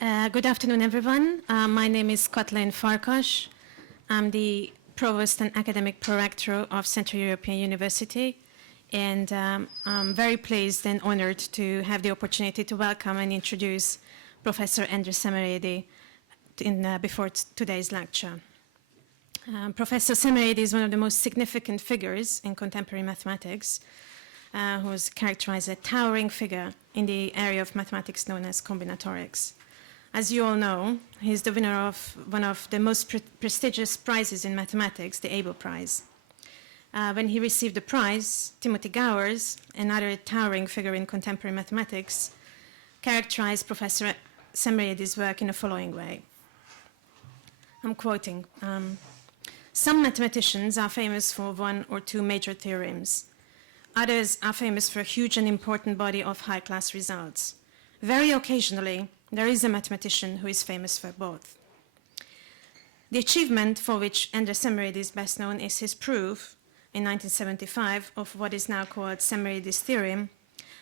Good afternoon, everyone. My name is Katalin Farkas. I'm the Provost and Academic Prorector of Central European University, and I'm very pleased and honored to have the opportunity to welcome and introduce Professor Endre Szemeredi before today's lecture. Professor Szemeredi is one of the most significant figures in contemporary mathematics, who is characterized as a towering figure in the area of mathematics known as combinatorics. As you all know, he's the winner of one of the most prestigious prizes in mathematics, the Abel Prize. When he received the prize, Timothy Gowers, another towering figure in contemporary mathematics, characterized Professor Szemeredi's work in the following way. I'm quoting, some mathematicians are famous for one or two major theorems. Others are famous for a huge and important body of high-class results. Very occasionally, there is a mathematician who is famous for both. The achievement for which Endre Szemeredi is best known is his proof in 1975 of what is now called Szemeredi's theorem,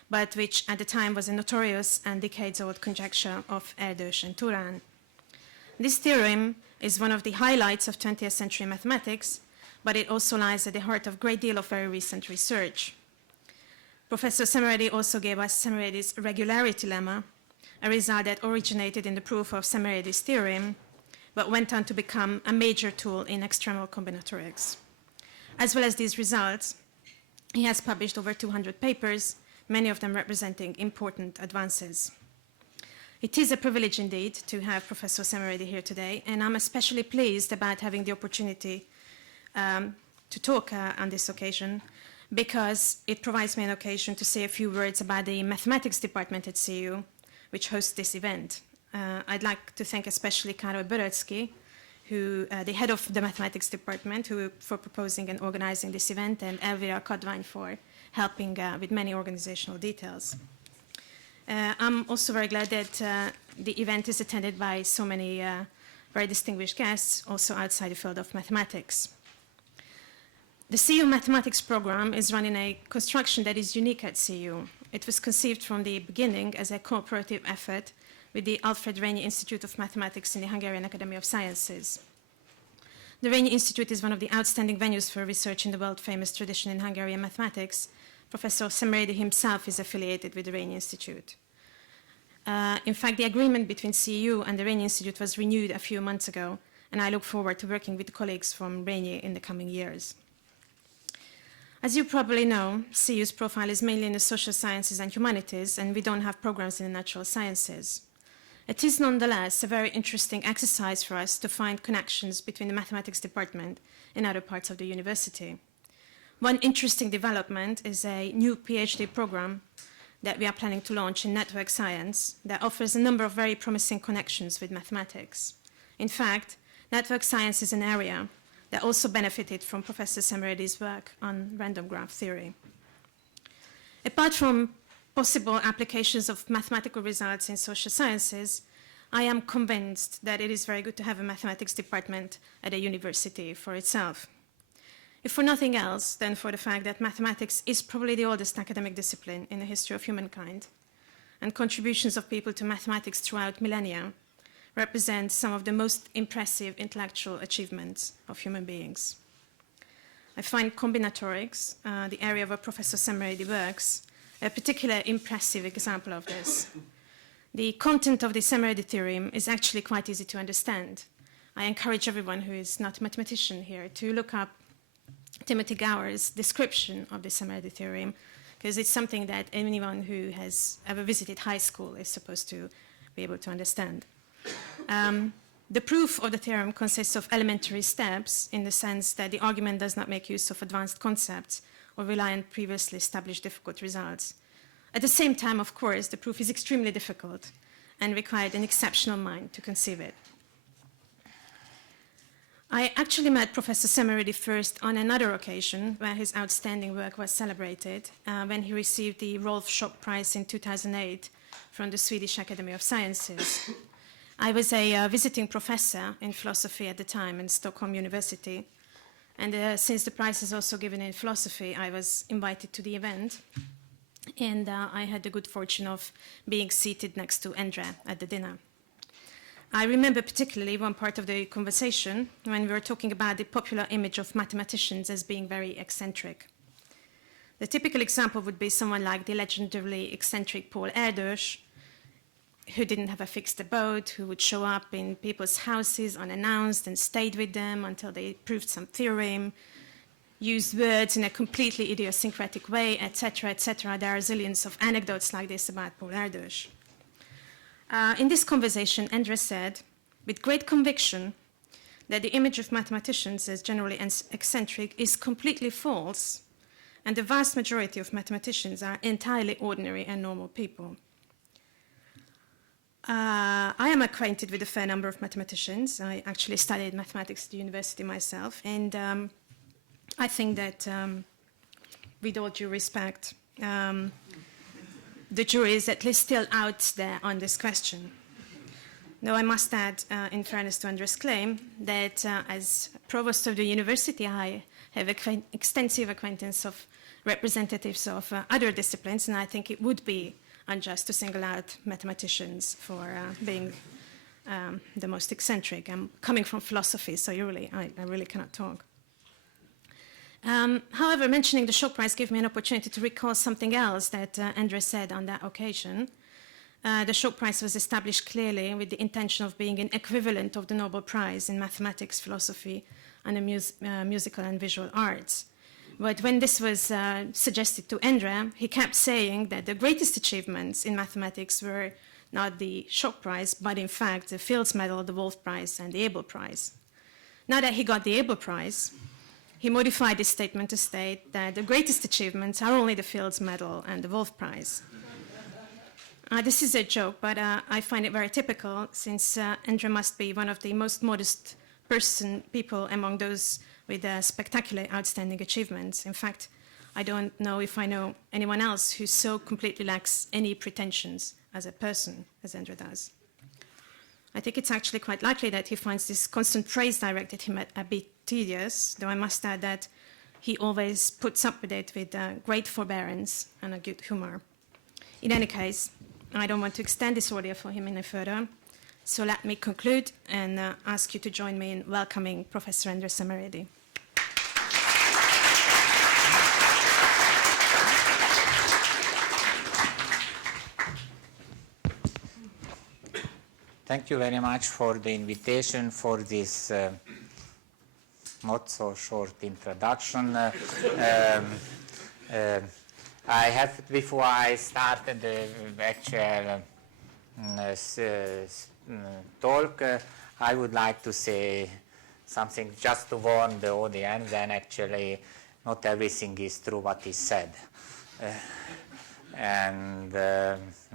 but which at the time was a notorious and decades-old conjecture of Erdős and Turán. This theorem is one of the highlights of 20th century mathematics, but it also lies at the heart of a great deal of very recent research. Professor Szemeredi also gave us Szemeredi's regularity lemma, a result that originated in the proof of Szemeredi's theorem, but went on to become a major tool in extremal combinatorics. As well as these results, he has published over 200 papers, many of them representing important advances. It is a privilege indeed to have Professor Szemeredi here today, and I'm especially pleased about having the opportunity to talk on this occasion, because it provides me an occasion to say a few words about the mathematics department at CEU, which hosts this event. I'd like to thank especially Karol Böröcki, the head of the mathematics department, for proposing and organizing this event, and Elvira Kadvány for helping with many organizational details. I'm also very glad that the event is attended by so many very distinguished guests, also outside the field of mathematics. The CEU mathematics program is run in a construction that is unique at CEU. It was conceived from the beginning as a cooperative effort with the Alfred Rényi Institute of Mathematics in the Hungarian Academy of Sciences. The Rényi Institute is one of the outstanding venues for research in the world-famous tradition in Hungarian mathematics. Professor Szemeredi himself is affiliated with the Rényi Institute. In fact, the agreement between CEU and the Rényi Institute was renewed a few months ago, and I look forward to working with colleagues from Rényi in the coming years. As you probably know, CEU's profile is mainly in the social sciences and humanities, and we don't have programs in the natural sciences. It is nonetheless a very interesting exercise for us to find connections between the mathematics department and other parts of the university. One interesting development is a new PhD program that we are planning to launch in network science that offers a number of very promising connections with mathematics. In fact, network science is an area that also benefited from Professor Szemeredi's work on random graph theory. Apart from possible applications of mathematical results in social sciences, I am convinced that it is very good to have a mathematics department at a university for itself. If for nothing else, then for the fact that mathematics is probably the oldest academic discipline in the history of humankind, and contributions of people to mathematics throughout millennia represent some of the most impressive intellectual achievements of human beings. I find combinatorics, the area where Professor Szemeredi works, a particularly impressive example of this. The content of the Szemeredi theorem is actually quite easy to understand. I encourage everyone who is not a mathematician here to look up Timothy Gowers' description of the Szemeredi theorem, because it's something that anyone who has ever visited high school is supposed to be able to understand. The proof of the theorem consists of elementary steps in the sense that the argument does not make use of advanced concepts or rely on previously established difficult results. At the same time, of course, the proof is extremely difficult and required an exceptional mind to conceive it. I actually met Professor Szemeredi first on another occasion where his outstanding work was celebrated, when he received the Rolf Schock Prize in 2008 from the Swedish Academy of Sciences. I was a visiting professor in philosophy at the time in Stockholm University, and since the prize is also given in philosophy, I was invited to the event, and I had the good fortune of being seated next to Endre at the dinner. I remember particularly one part of the conversation when we were talking about the popular image of mathematicians as being very eccentric. The typical example would be someone like the legendarily eccentric Paul Erdős, who didn't have a fixed abode, who would show up in people's houses unannounced and stayed with them until they proved some theorem, used words in a completely idiosyncratic way, etc., etc. There are zillions of anecdotes like this about Paul Erdős. In this conversation, Endre said, with great conviction, that the image of mathematicians as generally eccentric is completely false, and the vast majority of mathematicians are entirely ordinary and normal people. I am acquainted with a fair number of mathematicians. I actually studied mathematics at the university myself, and I think that, with all due respect, the jury is at least still out there on this question. Though I must add, in fairness to Andre's claim, that as provost of the university, I have extensive acquaintance of representatives of other disciplines, and I think it would be unjust to single out mathematicians for being the most eccentric. I'm coming from philosophy, so I really cannot talk. However, mentioning the Shock Prize gave me an opportunity to recall something else that Endre said on that occasion. The Shock Prize was established clearly with the intention of being an equivalent of the Nobel Prize in mathematics, philosophy, and the musical and visual arts. But when this was suggested to Endre, he kept saying that the greatest achievements in mathematics were not the Shock Prize, but in fact the Fields Medal, the Wolf Prize, and the Abel Prize. Now that he got the Abel Prize, he modified his statement to state that the greatest achievements are only the Fields Medal and the Wolf Prize. This is a joke, but I find it very typical, since Endre must be one of the most modest people among those with spectacular, outstanding achievements. In fact, I don't know if I know anyone else who so completely lacks any pretensions as a person as Endre does. I think it's actually quite likely that he finds this constant praise directed at him a bit tedious, though I must add that he always puts up with it with great forbearance and a good humor. In any case, I don't want to extend this ordeal for him any further, so let me conclude and ask you to join me in welcoming Professor Endre Szemeredi. Thank you very much for the invitation for this not so short introduction. I have, before I started the actual talk, I would like to say something just to warn the audience, and actually not everything is true what is said.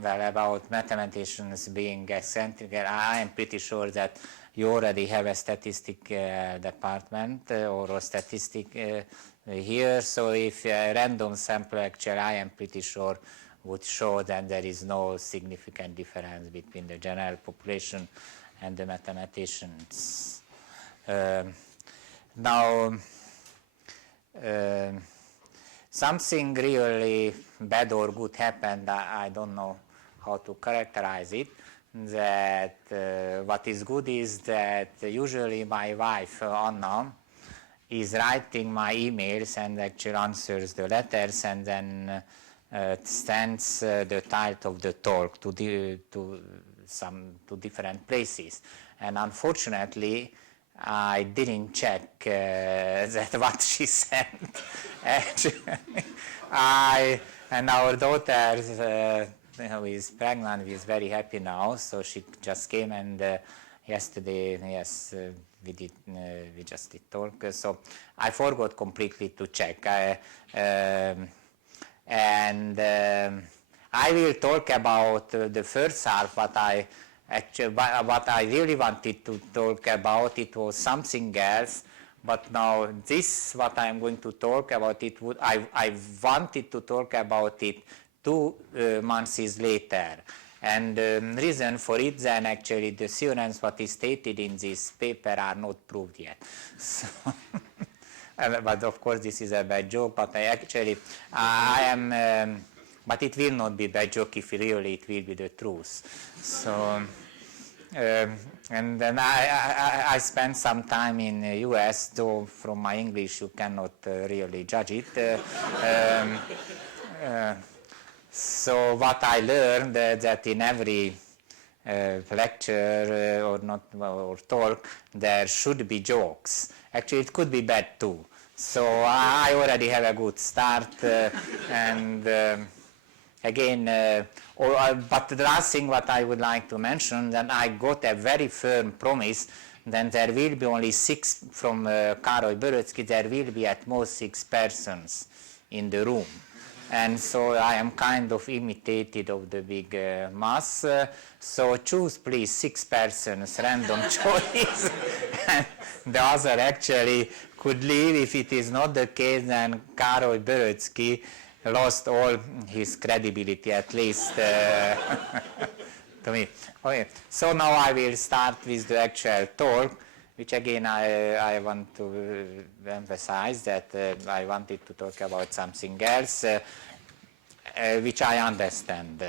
Well, about mathematicians being eccentric, I am pretty sure that you already have a statistic department or a statistic here, so if a random sample, actually, I am pretty sure would show that there is no significant difference between the general population and the mathematicians. Now, something really bad or good happened, I don't know how to characterize it. That what is good is that usually my wife, Anna, is writing my emails and actually answers the letters and then sends the title of the talk to different places. And unfortunately, I didn't check that what she sent. Actually, and our daughter who is pregnant is very happy now, so she just came and yesterday, yes, we just did talk. So I forgot completely to check. I will talk about the first half, what I really wanted to talk about, it was something else, but now this, what I'm going to talk about, I wanted to talk about it 2 months later. And the reason for it, then actually the theorems what is stated in this paper are not proved yet. So but of course this is a bad joke, but I am, but it will not be bad joke if really it will be the truth. So and then I spent some time in the US, though from my English you cannot really judge it. So what I learned that in every lecture or talk there should be jokes. Actually, it could be bad too. So I already have a good start, and again, but the last thing what I would like to mention, that I got a very firm promise that there will be only 6 from Károly Böröczky, there will be at most 6 persons in the room. And so I am kind of imitated of the big mass. So choose please 6 persons, random choice. And the other actually could leave. If it is not the case, then Károly Böröczky lost all his credibility, at least to me. Okay, so now I will start with the actual talk, which again I want to emphasize that I wanted to talk about something else, which I understand.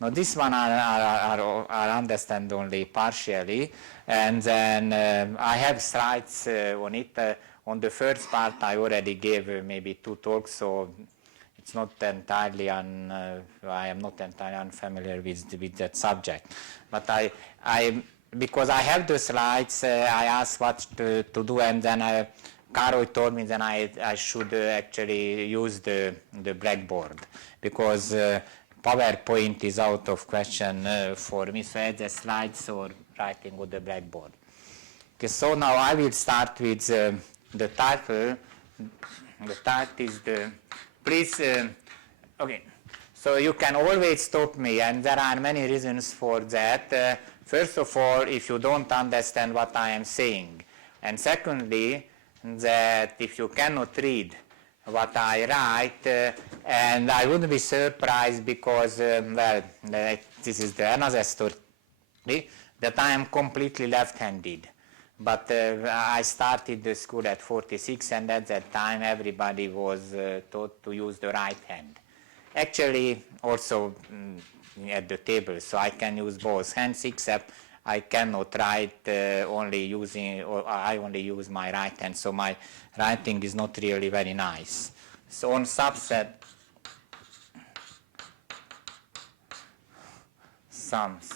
Now this one I understand only partially, and then I have slides on it. On the first part I already gave maybe 2 talks, so it's not entirely I am not entirely unfamiliar with that subject. But because I have the slides, I asked what to do, and then Károly told me that I should actually use the blackboard, because PowerPoint is out of question for me, so add the slides or writing on the blackboard. Okay, so now I will start with the title. The title is please, okay, so you can always stop me, and there are many reasons for that. First of all, if you don't understand what I am saying, and secondly, that if you cannot read what I write, and I wouldn't be surprised because, well, this is another story, that I am completely left-handed. But I started the school at 46, and at that time everybody was taught to use the right hand. Actually, also at the table, so I can use both hands, except I cannot write only using, or I only use my right hand, so my writing is not really very nice. So on subset sums,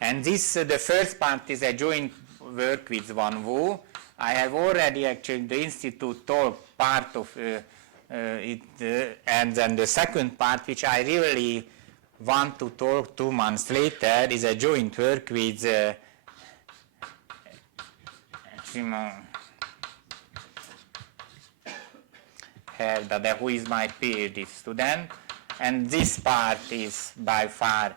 and this, the first part is a joint work with one Wu. I have already actually the institute talk part of it, and then the second part, which I really want to talk 2 months later, is a joint work with Herda, who is my PhD student, and this part is by far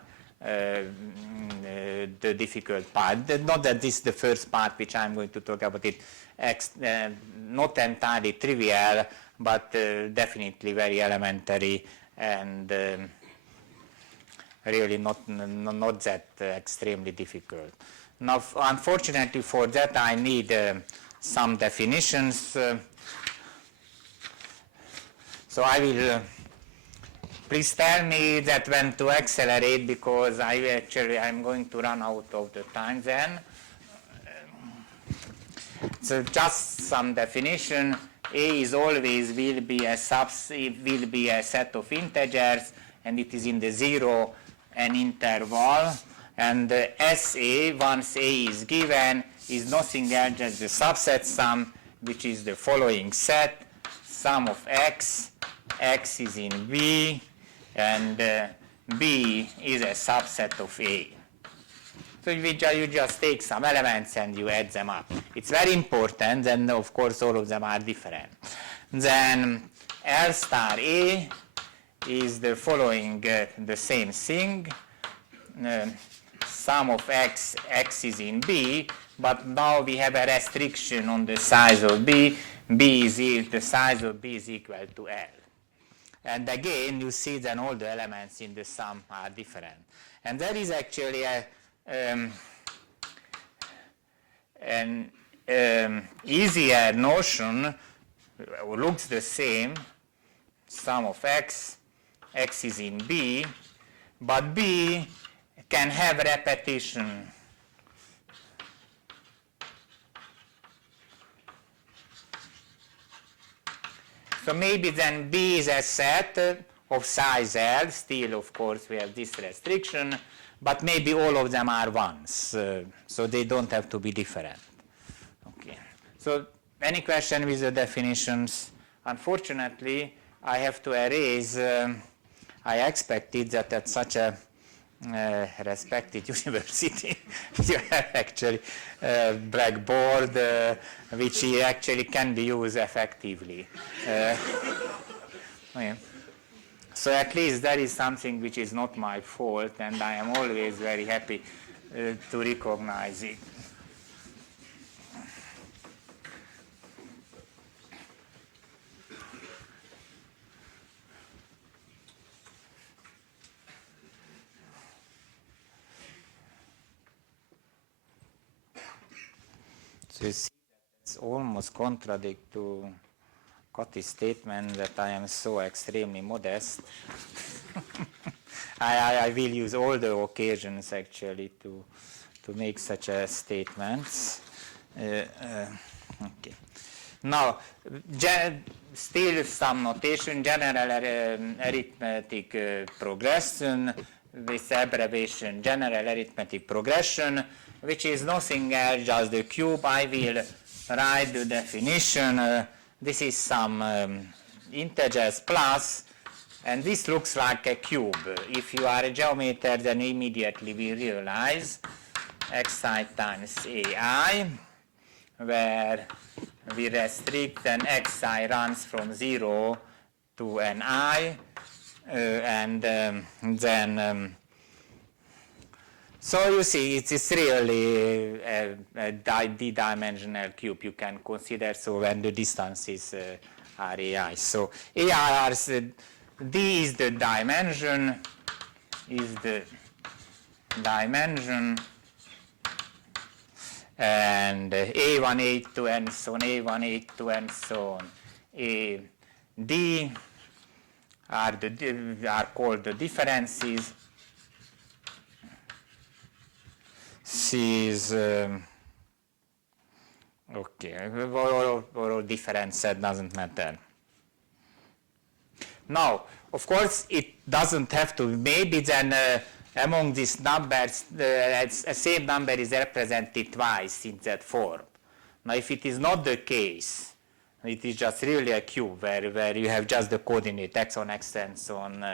the difficult part. Not that this is the first part which I'm going to talk about, it not entirely trivial, but definitely very elementary, and really not that extremely difficult. Now, unfortunately for that, I need some definitions. So I will, please tell me that when to accelerate, because I'm going to run out of the time then. So just some definition. A is always will be a set of integers, and it is in the 0 an interval. And SA, once A is given, is nothing else than the subset sum, which is the following set: sum of x is in B, and B is a subset of A. So you just take some elements and you add them up. It's very important, and of course all of them are different. Then L star A is the following, the same thing. Sum of x is in B, but now we have a restriction on the size of B. The size of B is equal to L. And again, you see then all the elements in the sum are different. And there is actually an easier notion, looks the same, sum of x is in B, but B can have repetition. So maybe then B is a set of size L, still of course we have this restriction, but maybe all of them are ones, so they don't have to be different. Okay. So any question with the definitions? Unfortunately, I have to erase. I expected that at such a respected university you have actually blackboard which actually can be used effectively. Okay. So at least that is something which is not my fault, and I am always very happy to recognize it. So you see that it's almost contradict to Cotty's statement that I am so extremely modest. I will use all the occasions actually to make such a statements. Okay. Now, still some notation, general arithmetic progression with abbreviation general arithmetic progression, which is nothing else, just the cube. I will write the definition. This is some integers plus, and this looks like a cube. If you are a geometer, then immediately we realize xi times ai, where we restrict then xi runs from 0 to an I, and then so you see it's really a d-dimensional cube you can consider, so when the distances are ai. So ai are, d is the dimension, and a1, a2, and so on, a1, a2, and so on. A, d are called the differences. C is okay, or different set doesn't matter. Now, of course, it doesn't have to. Maybe then among these numbers, a same number is represented twice in that form. Now, if it is not the case, it is just really a cube where you have just the coordinate x on x and so on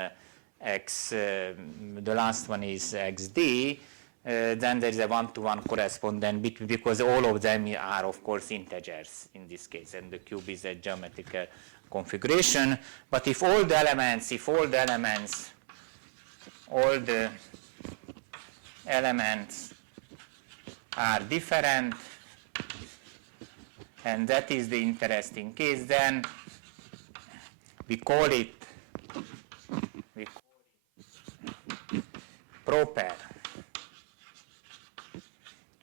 x. The last one is xd. Then there is a one-to-one correspondence because all of them are, of course, integers in this case, and the cube is a geometrical configuration. But if all the elements are different, and that is the interesting case, then we call it proper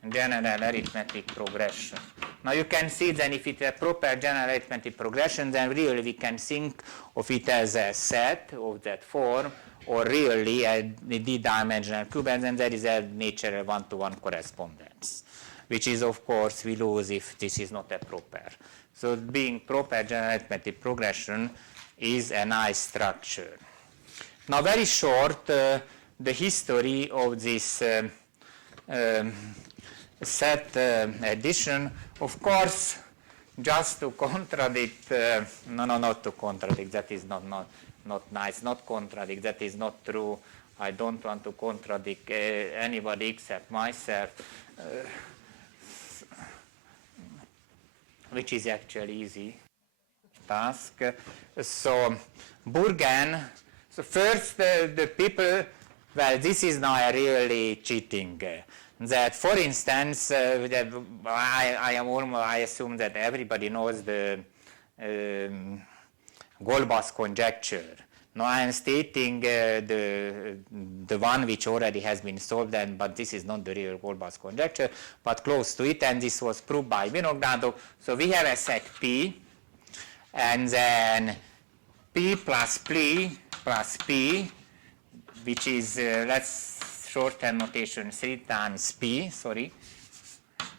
general arithmetic progression. Now you can see then if it's a proper general arithmetic progression, then really we can think of it as a set of that form, or really a d-dimensional cube, and then there is a natural one-to-one correspondence, which is, of course, we lose if this is not a proper. So being proper general arithmetic progression is a nice structure. Now very short, the history of this set addition. Of course, just to contradict, not to contradict, that is not nice, not contradict, that is not true. I don't want to contradict anybody except myself, which is actually easy task. So Burgen, so first the people, well, this is now really cheating. That, for instance, I assume that everybody knows the Goldbach's conjecture. Now I am stating the one which already has been solved, but this is not the real Goldbach's conjecture, but close to it, and this was proved by Vinogradov. So we have a set P, and then P plus P, which is, let's shorthand notation 3 times p, sorry.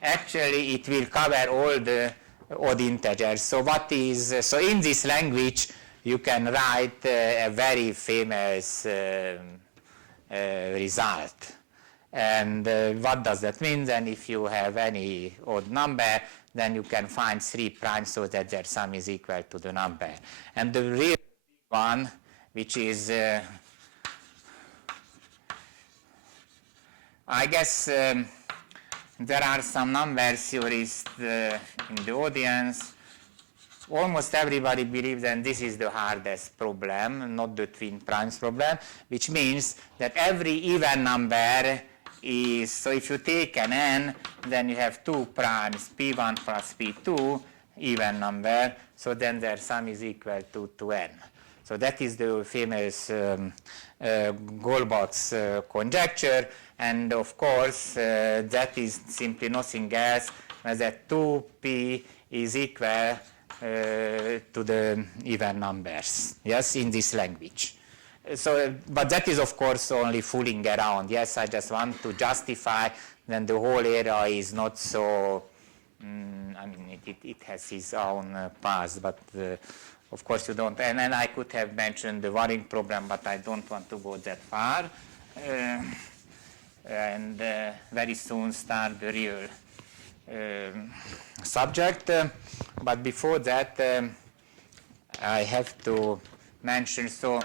Actually, it will cover all the odd integers. So what is, so in this language, you can write a very famous result. And what does that mean? Then if you have any odd number, then you can find 3 primes so that their sum is equal to the number. And the real one, which is, I guess there are some number theorists in the audience. Almost everybody believes that this is the hardest problem, not the twin primes problem, which means that every even number is, so if you take an n, then you have 2 primes, p1 plus p2, even number, so then their sum is equal to n. So that is the famous Goldbach's conjecture, and of course that is simply nothing else than that 2p is equal to the even numbers, yes, in this language. So, but that is of course only fooling around. Yes, I just want to justify that the whole area is not so, I mean, it has its own paths, but of course you don't, and then I could have mentioned the worrying problem, but I don't want to go that far. And very soon start the real subject. But before that, I have to mention, so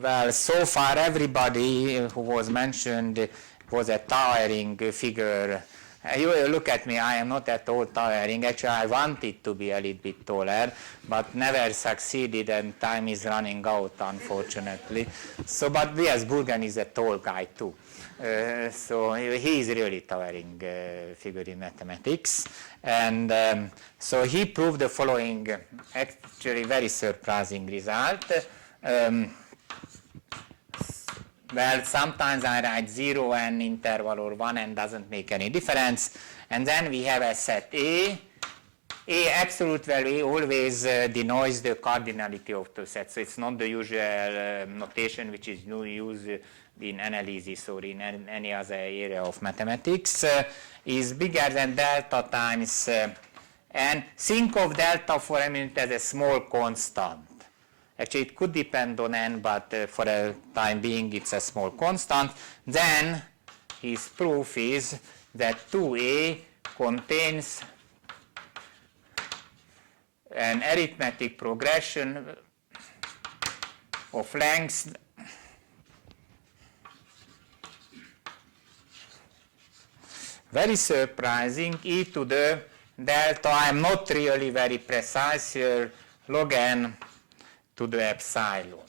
well, so far everybody who was mentioned was a towering figure. You look at me, I am not at all towering. Actually, I wanted to be a little bit taller, but never succeeded, and time is running out, unfortunately. So, but yes, Burgen is a tall guy too. So he is really towering figure in mathematics. And so he proved the following actually very surprising result. Well, sometimes I write 0 and interval or 1 and doesn't make any difference. And then we have a set A. A absolute value always denotes the cardinality of the set. So it's not the usual notation which is used in analysis or in any other area of mathematics. Is bigger than delta times n. Think of delta for a minute as a small constant. Actually, it could depend on n, but for the time being, it's a small constant. Then his proof is that 2a contains an arithmetic progression of length very surprising, e to the delta. I'm not really very precise here, log n to the epsilon.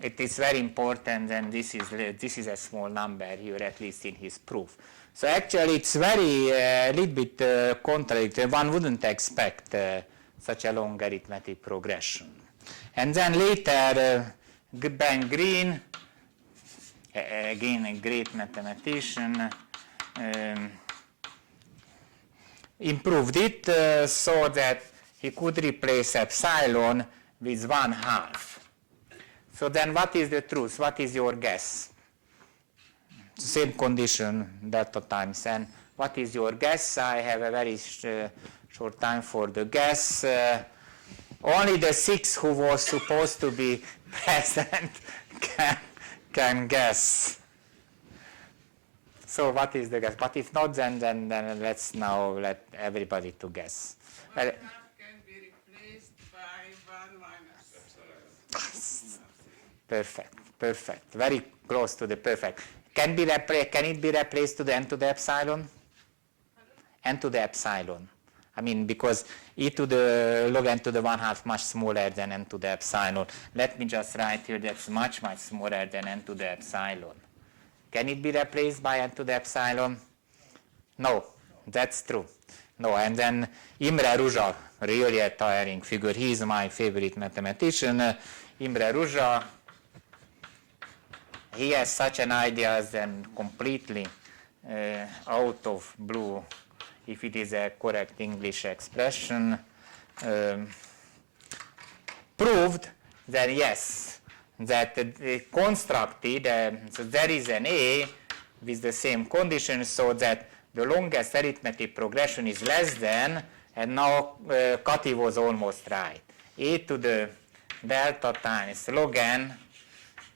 It is very important, and this is a small number here, at least in his proof. So actually it's very a little bit contradictory. One wouldn't expect such a long arithmetic progression. And then later Ben Green, again a great mathematician, improved it so that he could replace epsilon with 1/2. So then what is the truth? What is your guess? Same condition, delta times n. What is your guess? I have a very short time for the guess. Only the 6 who was supposed to be present can guess. So what is the guess? But if not, then let's now let everybody to guess. Can be replaced by 1 minus. Perfect. Very close to the perfect. Can it be replaced to the n to the epsilon? N to the epsilon. I mean, because e to the log n to the 1/2 much smaller than n to the epsilon. Let me just write here that's much smaller than n to the epsilon. Can it be replaced by n to the epsilon? No, that's true. No, and then Imre Ruzsa, really a tiring figure. He is my favorite mathematician. Imre Ruzsa, he has such an idea then completely out of blue if it is a correct English expression, proved that yes, that constructed, so there is an A with the same condition, so that the longest arithmetic progression is less than, and now Kati was almost right. A to the delta times log n,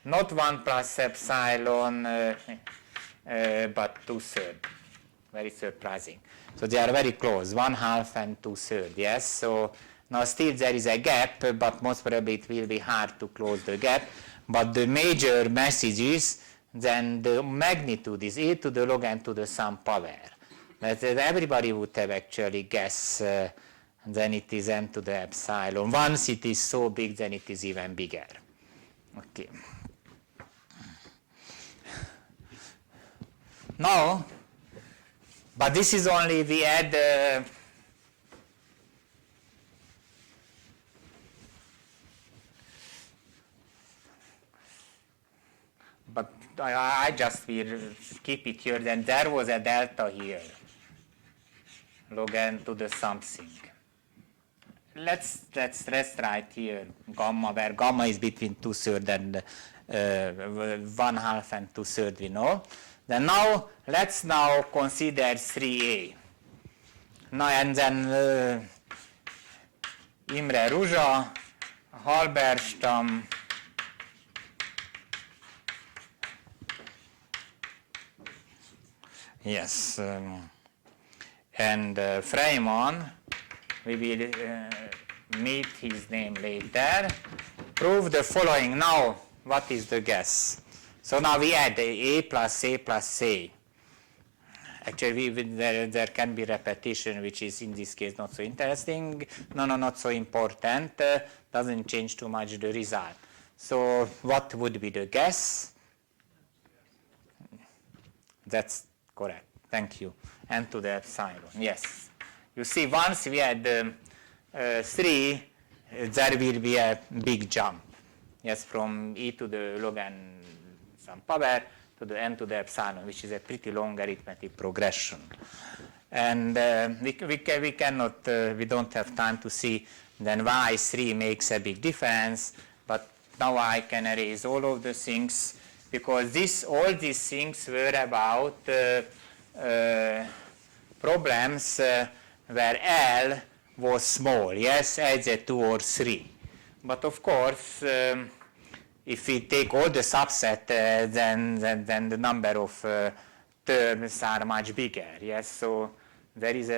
not 1 plus epsilon, but 2/3. Very surprising. So they are very close, 1/2 and 2/3, yes? So now still there is a gap, but most probably it will be hard to close the gap. But the major message is then the magnitude is a to the log n to the some power. That everybody would have actually guessed, then it is n to the epsilon. Once it is so big, then it is even bigger. Okay. Now, but this is only we add but I just will keep it here. Then there was a delta here, log n to the something. Let's write here gamma, where gamma is between 2/3 and 1/2 and 2/3, we know. Then now let's now consider 3a. Now and then Imre Ruzsa, Halberstam, yes, and Freiman, we will meet his name later, prove the following. Now, what is the guess? So now we add a plus a plus a. Actually, there can be repetition, which is in this case not so interesting. No, not so important. Doesn't change too much the result. So what would be the guess? That's correct. Thank you. N to the epsilon. Yes. You see, once we add 3, there will be a big jump. Yes, from e to the log n some power to the n to the epsilon, which is a pretty long arithmetic progression. And we cannot, we don't have time to see then why 3 makes a big difference, but now I can erase all of the things, because all these things were about problems where L was small, yes, as a 2 or 3. But of course, if we take all the subset, then the number of terms are much bigger, yes. So there is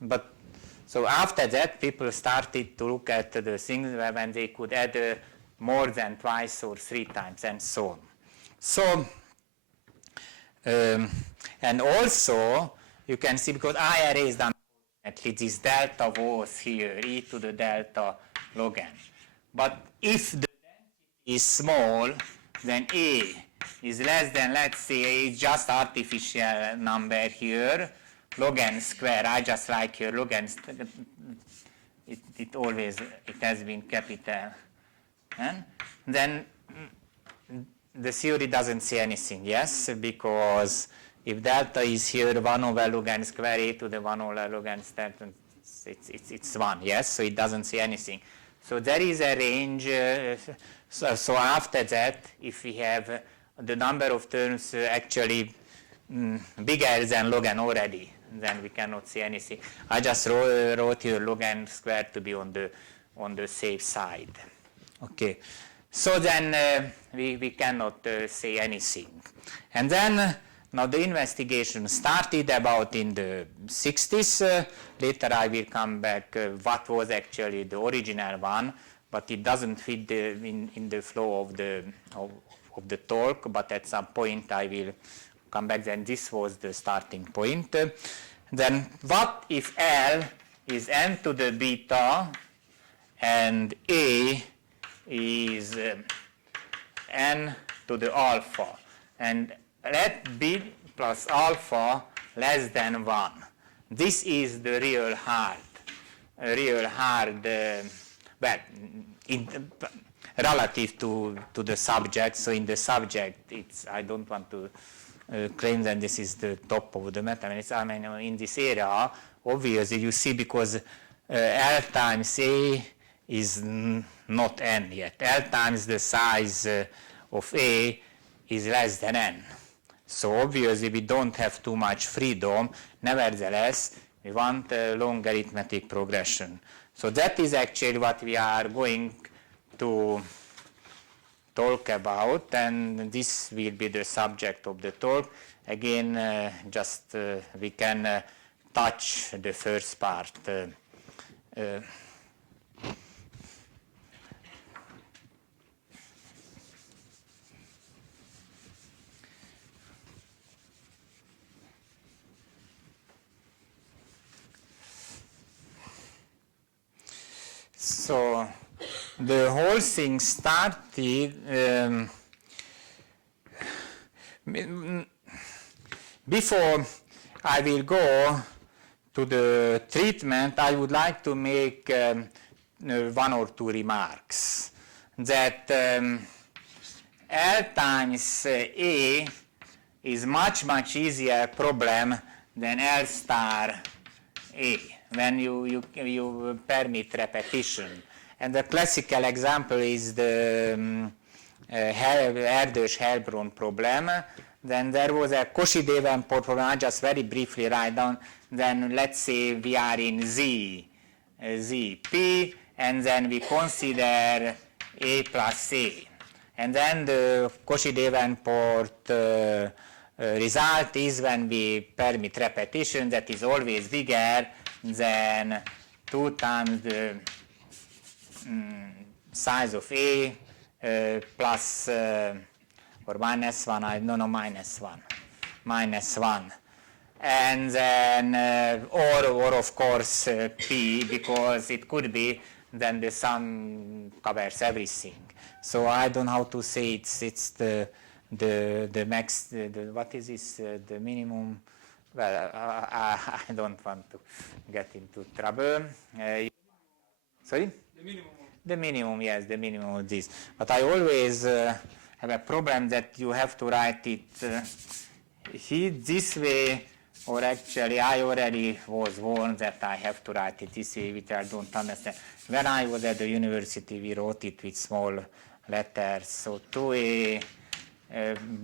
but so after that, people started to look at the things when they could add more than twice or 3 times, and so on. So and also you can see, because I erased unfortunately this delta was here, e to the delta log n. But if the density is small, then a is less than, let's say, a is just artificial number here, log n square. I just like here log n. It has been capital. And then the theory doesn't say anything, yes, because if delta is here 1 over log n square a to the 1 over log n square, it's 1, yes, so it doesn't say anything. So there is a range, so after that, if we have the number of terms actually bigger than log n already, then we cannot say anything. I just wrote here log n squared to be on the safe side. Okay, so then we cannot say anything. And then now the investigation started about in the 60s. Later I will come back what was actually the original one, but it doesn't fit in the flow of the talk, but at some point I will come back. Then this was the starting point. Then what if L is n to the beta and A is n to the alpha, and let b plus alpha less than 1. This is the real hard, well, relative to the subject. So in the subject, I don't want to claim that this is the top of the mathematics. I mean, in this area, obviously, you see, because L times A is not n yet. L times the size of A is less than n. So obviously, we don't have too much freedom. Nevertheless, we want a long arithmetic progression. So that is actually what we are going to talk about, and this will be the subject of the talk. Again, we can touch the first part. So the whole thing started before I will go to the treatment. I would like to make one or two remarks. That L times A is much easier problem than L star A when you permit repetition. And the classical example is the Erdős-Heilbronn problem. Then there was a Cauchy-Davenport problem. I just very briefly write down. Then let's say we are in ZP, and then we consider A plus A. And then the Cauchy-Davenport result is when we permit repetition, that is always bigger than 2 times the size of A plus or minus 1, minus 1. And then, or of course P, because it could be then the sum covers everything. So I don't know how to say it's the max, what is this, the minimum. Well, I don't want to get into trouble. Sorry? The minimum. The minimum, yes, the minimum of this. But I always have a problem that you have to write it this way, or actually I already was warned that I have to write it this way, which I don't understand. When I was at the university, we wrote it with small letters, so 2A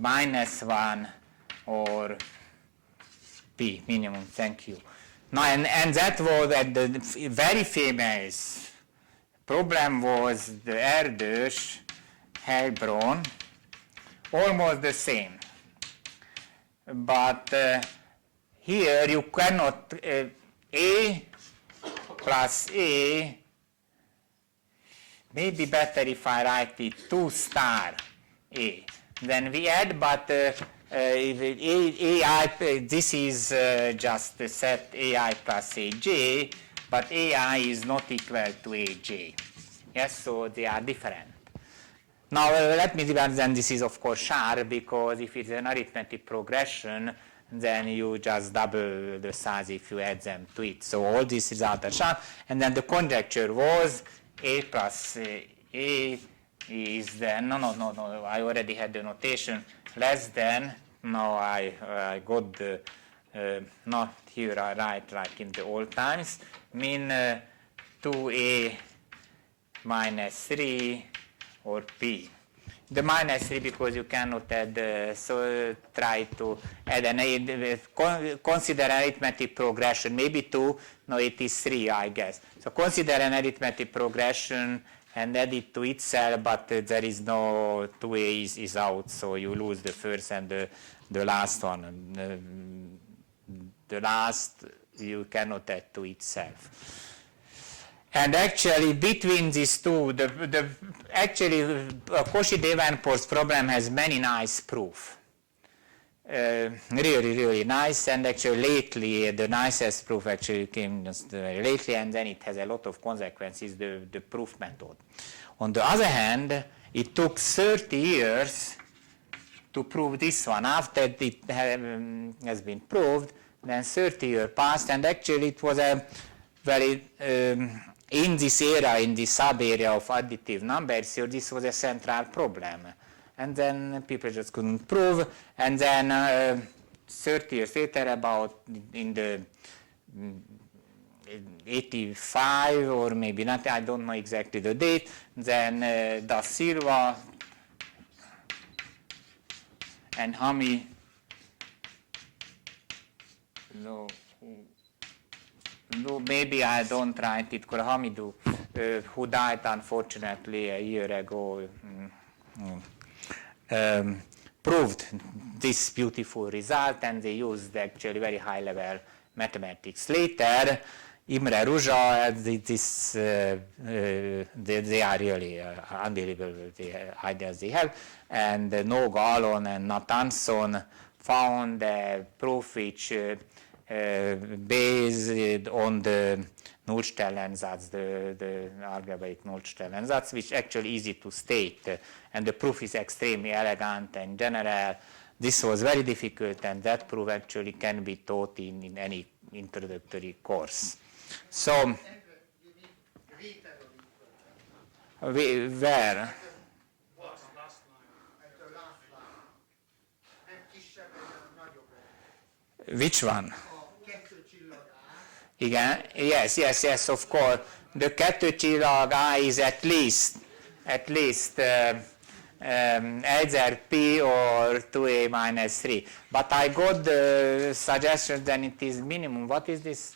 minus 1 or P, minimum, thank you. Now, and that was the very famous problem was the Erdős-Heilbronn, almost the same. But here you cannot, A plus A, maybe better if I write it 2 star A. Then we add, but AI, this is just the set AI plus AJ, but AI is not equal to AJ. Yes, so they are different. Now let me divide, then this is of course sharp, because if it's an arithmetic progression, then you just double the size if you add them to it. So all these results are sharp, and then the conjecture was A plus A is then, no, I already had the notation, less than, now I got the, not here I write like in the old times, mean 2A minus 3 or P. The minus 3 because you cannot add, so try to add an, consider arithmetic progression, maybe 2, no it is 3 I guess. So consider an arithmetic progression and add it to itself, but there is no 2A is out, so you lose the first and the last one. The last you cannot add to itself. And actually, between these two, actually, Cauchy-Davenport's problem has many nice proof. Really nice, and actually lately, the nicest proof actually came just lately, and then it has a lot of consequences, the proof method. On the other hand, it took 30 years to prove this one. After it has been proved, then 30 years passed, and actually it was a very, in this area, in the sub-area of additive number theory, this was a central problem. and then people just couldn't prove. And then 30 years later, about in the 85 or maybe not, I don't know exactly the date, then Da Silva and Hami, no, maybe I don't write it, Hamidou, who died unfortunately a year ago, proved this beautiful result, and they used actually very high level mathematics. Later, Imre Ruzsa, they are really unbelievable, the ideas they have, and Noga Alon and Nathanson found a proof which based on the Nullstellensatz, the algebraic Nullstellensatz, which actually easy to state, and the proof is extremely elegant and general. This was very difficult, and that proof actually can be taught in any introductory course. So, where? Which one? Igen, yes, of course. The kettő csillag I is at least either P or 2A minus 3. But I got the suggestion that it is minimum. What is this?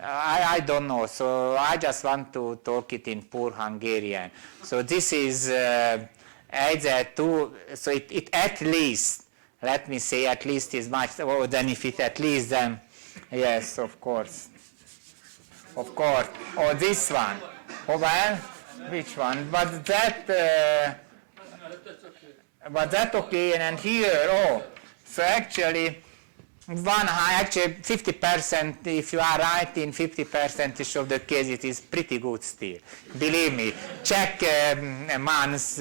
I don't know. So I just want to talk it in poor Hungarian. So this is either 2, so it at least, let me say at least is much, oh, then if it at least, then yes, of course. Of course. Oh, this one. Oh, well, which one? But that okay, and here, oh, so actually, actually 50%, if you are right in 50% of the case, it is pretty good still. Believe me, check months,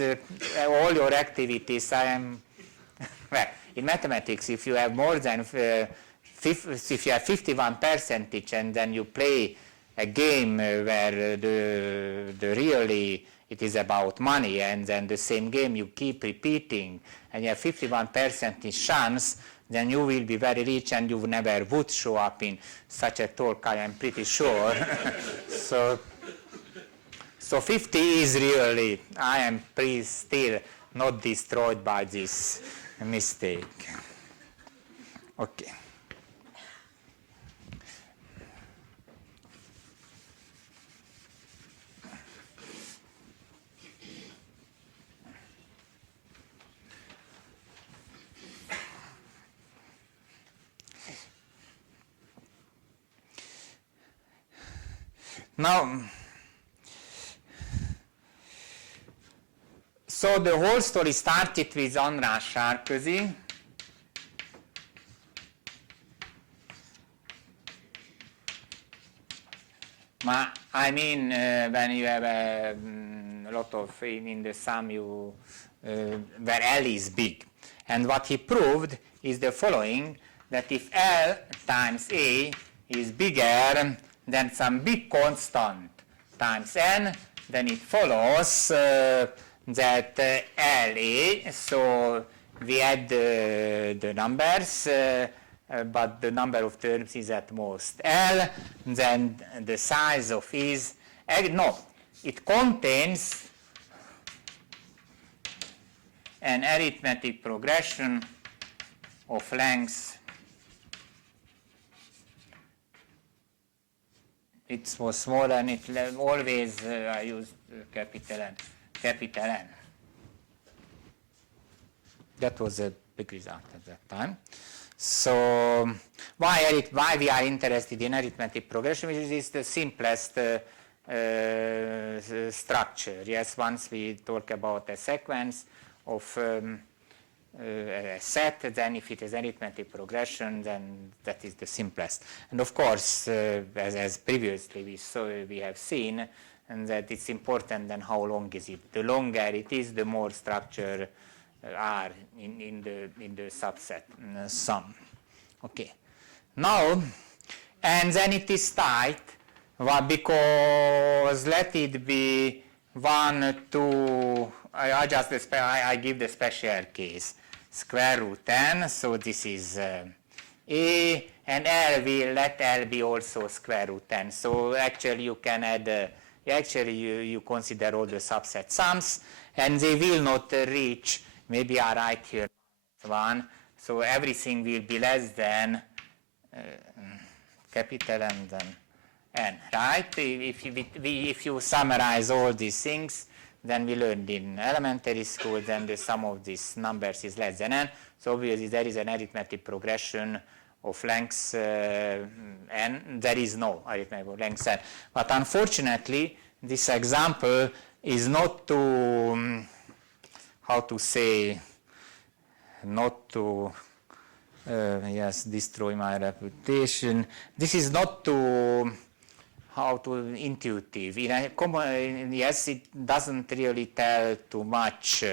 all your activities. Well, in mathematics, if you have more than, if you have 51% and then you play a game where the really it is about money, and then the same game you keep repeating, and you have 51% chance, then you will be very rich, and you never would show up in such a talk, I am pretty sure. So 50 is really, I am still not destroyed by this mistake. Okay. Now, so the whole story started with András Sárközi. I mean, when you have a lot of in the sum, where L is big. And what he proved is the following, that if L times A is bigger than some big constant times n, then it follows that LA, so we add the numbers, but the number of terms is at most L, then the size of is, no, it contains an arithmetic progression of length. It was small, and it always I used capital N. That was a big result at that time. So why we are interested in arithmetic progression, which is the simplest structure. Yes, once we talk about a sequence of a set, then if it is arithmetic progression, then that is the simplest. And of course, as previously we have seen, and that it's important then how long is it. The longer it is, the more structure are in the subset sum. Okay. Now, and then it is tight, well, because let it be 1, 2, I give the special case, square root n, so this is a, and L will let L be also square root n. So actually you can add, you consider all the subset sums, and they will not reach, maybe I write here 1, so everything will be less than capital and then n, right? If you summarize all these things, then we learned in elementary school, then the sum of these numbers is less than n. So obviously there is an arithmetic progression of length n. There is no arithmetic of length n. But unfortunately, this example is not to, how to say, not to, yes, destroy my reputation. This is not to, how to intuitive. Yes, it doesn't really tell too much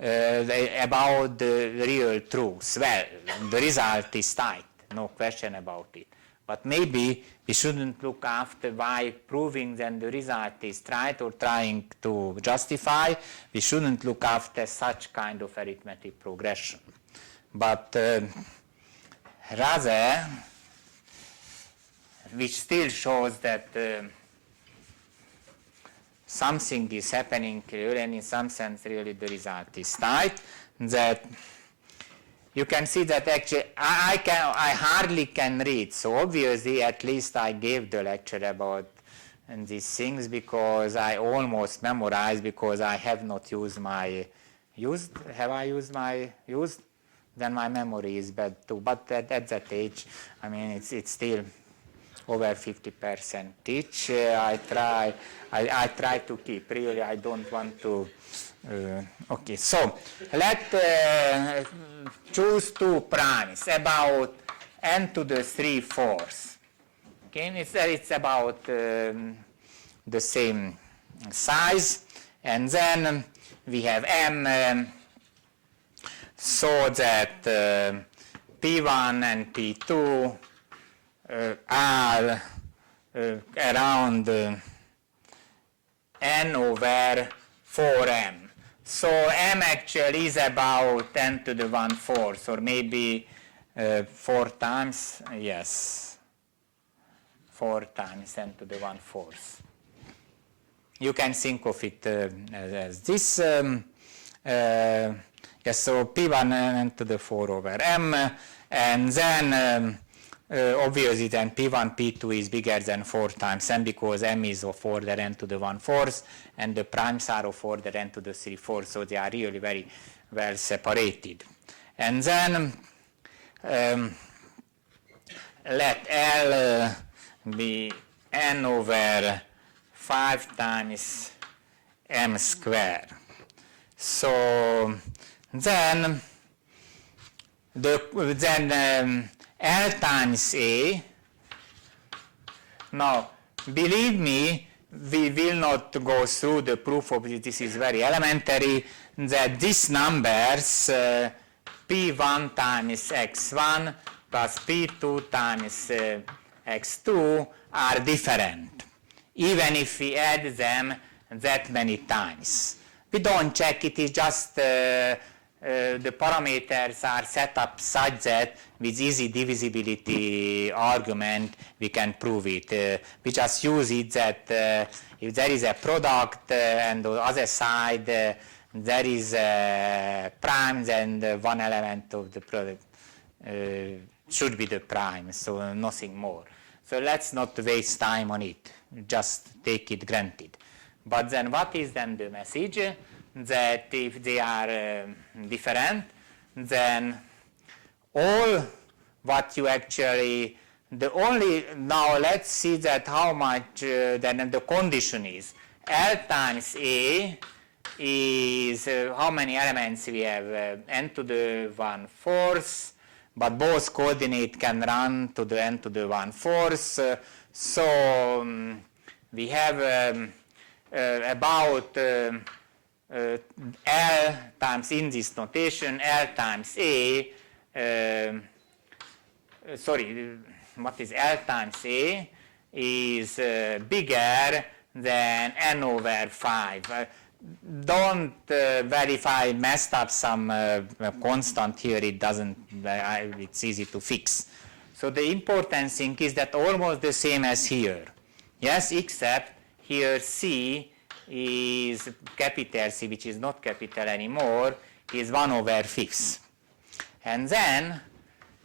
about the real truth. Well, the result is tight, no question about it. But maybe we shouldn't look after why proving that the result is right or trying to justify. We shouldn't look after such kind of arithmetic progression. But rather, which still shows that something is happening clearly, and in some sense really the result is tight, that you can see that actually I hardly can read. So obviously at least I gave the lecture about these things because I almost memorized, because I have not used my have I used my then my memory is bad too. But at that age, I mean, it's still over 50% each. I try to keep. Really, I don't want to. Okay, so let's choose two primes about n to the 3/4. Okay, it's about the same size, and then we have m so that P1 and P2 are around n over 4m. So m actually is about n to the 1/4, or maybe 4 times, yes, 4 times n to the 1/4. You can think of it as this. Yes, so P1 n to the 4 over m, and then obviously then P1, P2 is bigger than 4 times m, because m is of order n to the 1/4, and the primes are of order n to the 3/4, so they are really very well separated. And then let L be n over 5 times m squared. So then L times A. Now, believe me, we will not go through the proof of this. This is very elementary, that these numbers P1 times x1 plus P2 times x2 are different, even if we add them that many times. We don't check it, it's just the parameters are set up such that with easy divisibility argument we can prove it. We just use it that if there is a product and on the other side there is a prime, then one element of the product should be the prime, so nothing more. So let's not waste time on it, just take it granted. But then what is then the message? That if they are different, then all what you actually, now let's see that how much then the condition is. L times A is how many elements we have? N to the 1/4, but both coordinates can run to the n to the 1/4. So we have about L times, in this notation, L times A, sorry, what is L times A is bigger then n over 5. Don't verify, messed up some constant here, it doesn't, it's easy to fix. So the important thing is that almost the same as here. Yes, except here C is capital C, which is not capital anymore, is 1 over 5. And then,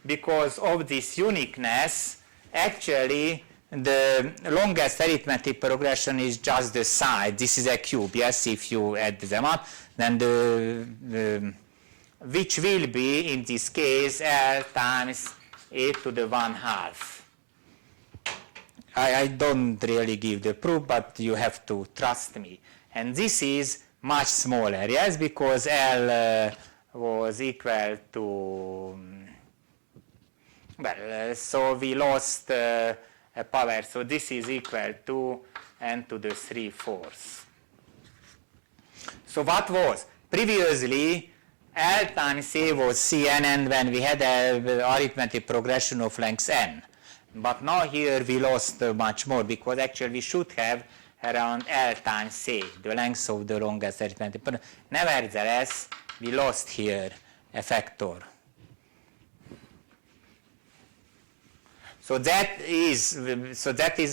because of this uniqueness, actually the longest arithmetic progression is just the side. This is a cube, yes, if you add them up, then which will be, in this case, L times a to the 1/2. I don't really give the proof, but you have to trust me. And this is much smaller, yes, because L was equal to, well, so we lost a power, so this is equal to n to the 3/4. So what was? Previously, L times A was Cn, and when we had an arithmetic progression of length n. But now here we lost much more, because actually we should have around L times A, the length of the longest arithmetic. But nevertheless, we lost here a factor. So that is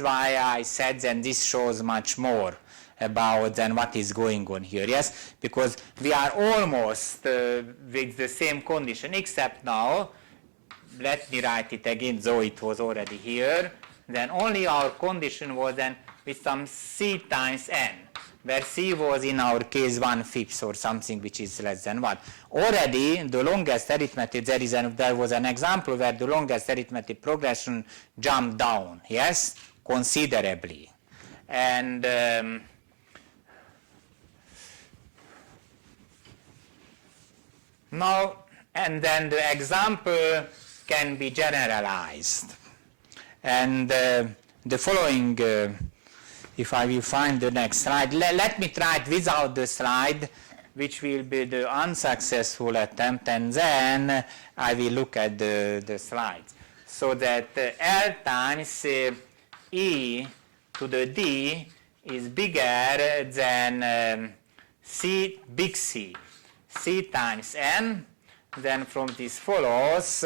why I said that this shows much more about than what is going on here, yes? Because we are almost with the same condition, except now, let me write it again, though it was already here, then only our condition was then with some C times n, where C was in our case 1/5 or something which is less than 1. Already the longest arithmetic, there was an example where the longest arithmetic progression jumped down, yes, considerably. And now, and then the example can be generalized. And the following, if I will find the next slide, let me try it without the slide, which will be the unsuccessful attempt, and then I will look at the slides. So that L times e to the d is bigger than big C times n. Then from this follows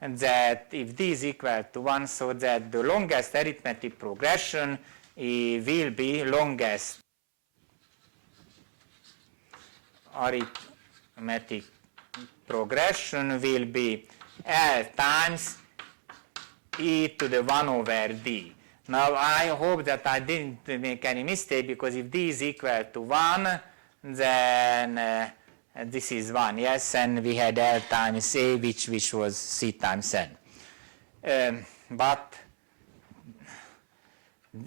that if d is equal to 1, so that the longest arithmetic progression will be longest arithmetic progression will be L times e to the 1 over d. Now I hope that I didn't make any mistake, because if d is equal to 1, then this is 1, yes, and we had L times A, which was C times N. But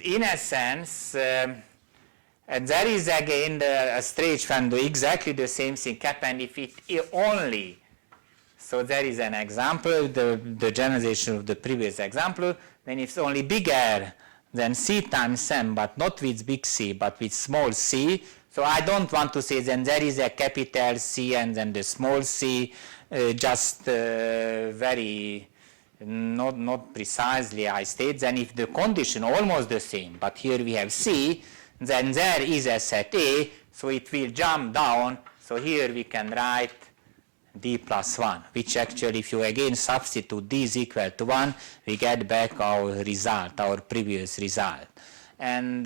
in a sense, there is again a stage when exactly the same thing happened if it only, so there is an example, the generalization of the previous example, then it's only bigger than C times N, but not with big C, but with small c. So I don't want to say then there is a capital C and then the small c, just very not precisely I state. Then if the condition almost the same, but here we have C, then there is a set A, so it will jump down. So here we can write d plus 1, which actually if you again substitute d is equal to 1, we get back our result, our previous result. And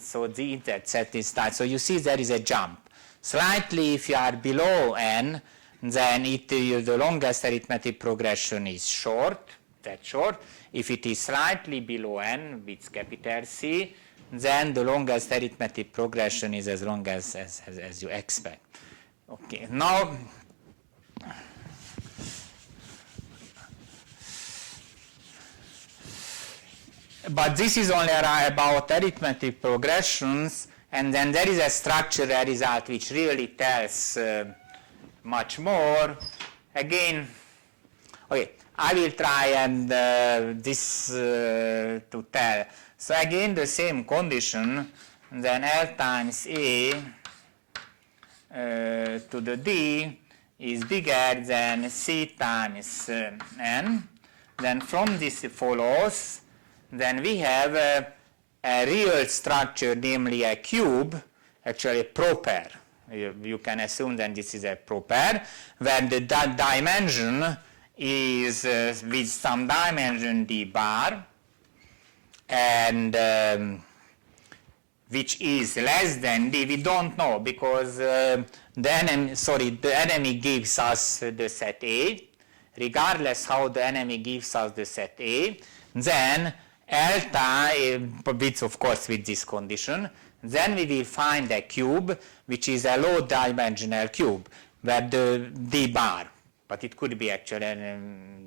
so that set is that. So you see there is a jump. Slightly if you are below n, then the longest arithmetic progression is short, that short. If it is slightly below n with capital C, then the longest arithmetic progression is as long as you expect. Okay, now but this is only about arithmetic progressions, and then there is a structural result which really tells much more. Again, okay, I will try and this to tell. So again, the same condition, then L times A to the d is bigger than C times n. Then from this follows, then we have a real structure, namely a cube, actually proper. You can assume that this is a proper, where the dimension is with some dimension d bar, and which is less than d. We don't know because the enemy gives us the set A. Regardless how the enemy gives us the set A, then L time, of course with this condition, then we will find a cube which is a low dimensional cube where the d bar, but it could be actually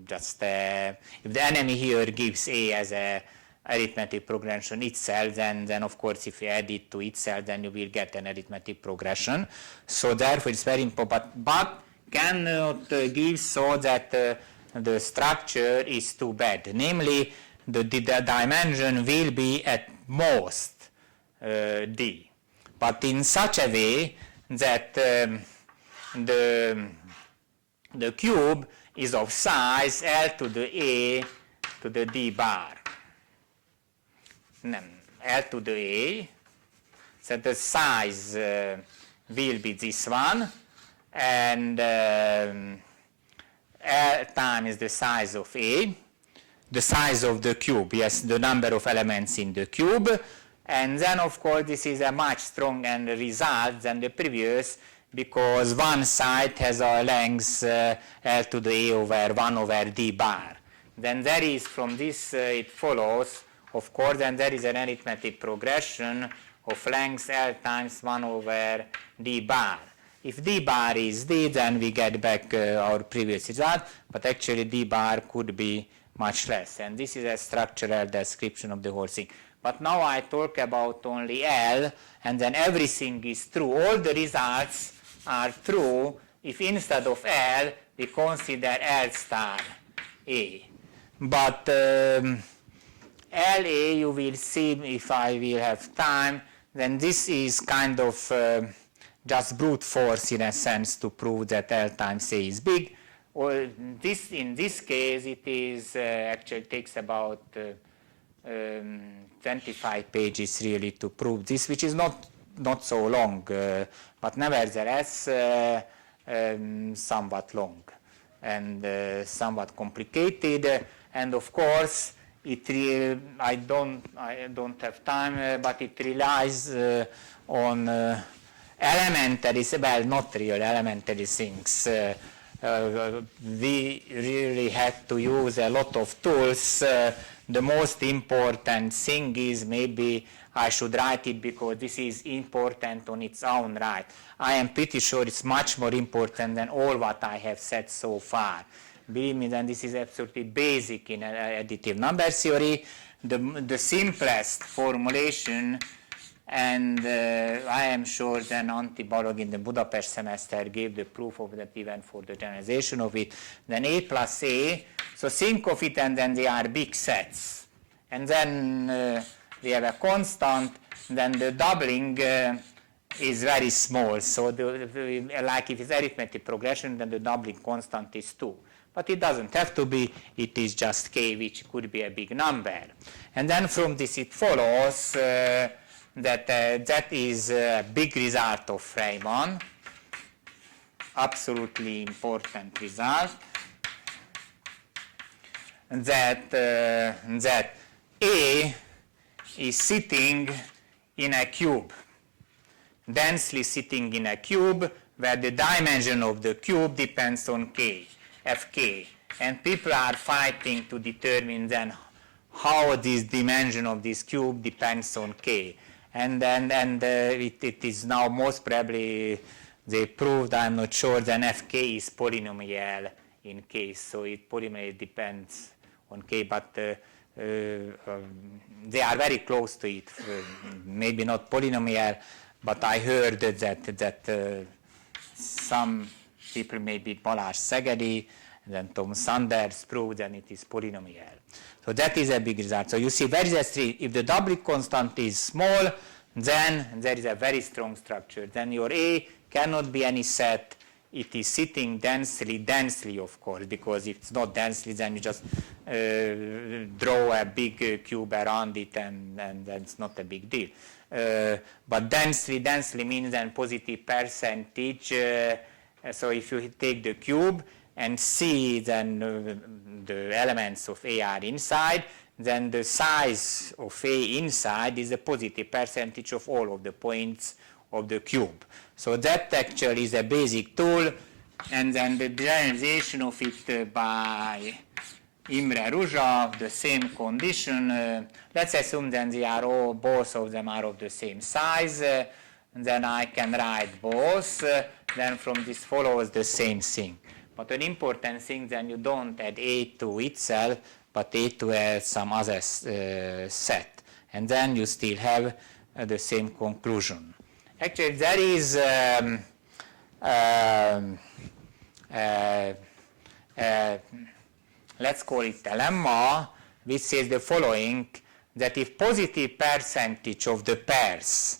just if the enemy here gives A as a arithmetic progression itself, then of course if you add it to itself, then you will get an arithmetic progression. So therefore it's very important, but cannot give so that the structure is too bad. Namely, the dimension will be at most d, but in such a way that the cube is of size L to the A to the d bar. L to the A, so the size will be this one, and L times the size of A, the size of the cube, yes, the number of elements in the cube, and then of course this is a much stronger result than the previous, because one side has a length L to the A over 1 over d bar. Then there is, from this it follows, of course, then there is an arithmetic progression of length L times 1 over d bar. If d bar is d, then we get back our previous result, but actually d bar could be much less. And this is a structural description of the whole thing. But now I talk about only L, and then everything is true. All the results are true if instead of L, we consider L star A. But LA, you will see if I will have time, then this is kind of just brute force in a sense to prove that L times A is big. Or this, in this case, it is actually takes about 25 pages really to prove this, which is not so long, but nevertheless somewhat long and somewhat complicated. And of course, I don't have time, but it relies on elementary, well, not real elementary things. We really had to use a lot of tools. The most important thing is, maybe I should write it because this is important on its own right. I am pretty sure it's much more important than all what I have said so far. Believe me, then this is absolutely basic in additive number theory. The simplest formulation, and I am sure then Antti Balog in the Budapest semester gave the proof of that even for the generalization of it. Then A plus A, so think of it, and then they are big sets. And then we have a constant, then the doubling is very small. So like if it's arithmetic progression, then the doubling constant is 2. But it doesn't have to be, it is just k, which could be a big number. And then from this it follows that that is a big result of Riemann, absolutely important result, that A is sitting in a cube, densely sitting in a cube, where the dimension of the cube depends on k, fk. And people are fighting to determine then how this dimension of this cube depends on k. And it is now most probably, they proved, I'm not sure, then fk is polynomial in k. So it polynomial depends on k, but they are very close to it. Maybe not polynomial, but I heard that some people, maybe Balázs Szegedi, and then Tom Sanders, proved that it is polynomial. So that is a big result. So you see, where is S3? If the doubling constant is small, then there is a very strong structure. Then your A cannot be any set. It is sitting densely, of course, because if it's not densely, then you just draw a big cube around it, and that's not a big deal. But densely means then positive percentage. So if you take the cube and see then the elements of A are inside, then the size of A inside is a positive percentage of all of the points of the cube. So that actually is a basic tool, and then the generalization of it by Imre Ruzsa, the same condition. Let's assume then they are all, both of them are of the same size. Then I can write both. Then from this follows the same thing. But an important thing, then you don't add A to itself, but A to some other set. And then you still have the same conclusion. Actually, there is let's call it a lemma, which says the following, that if positive percentage of the pairs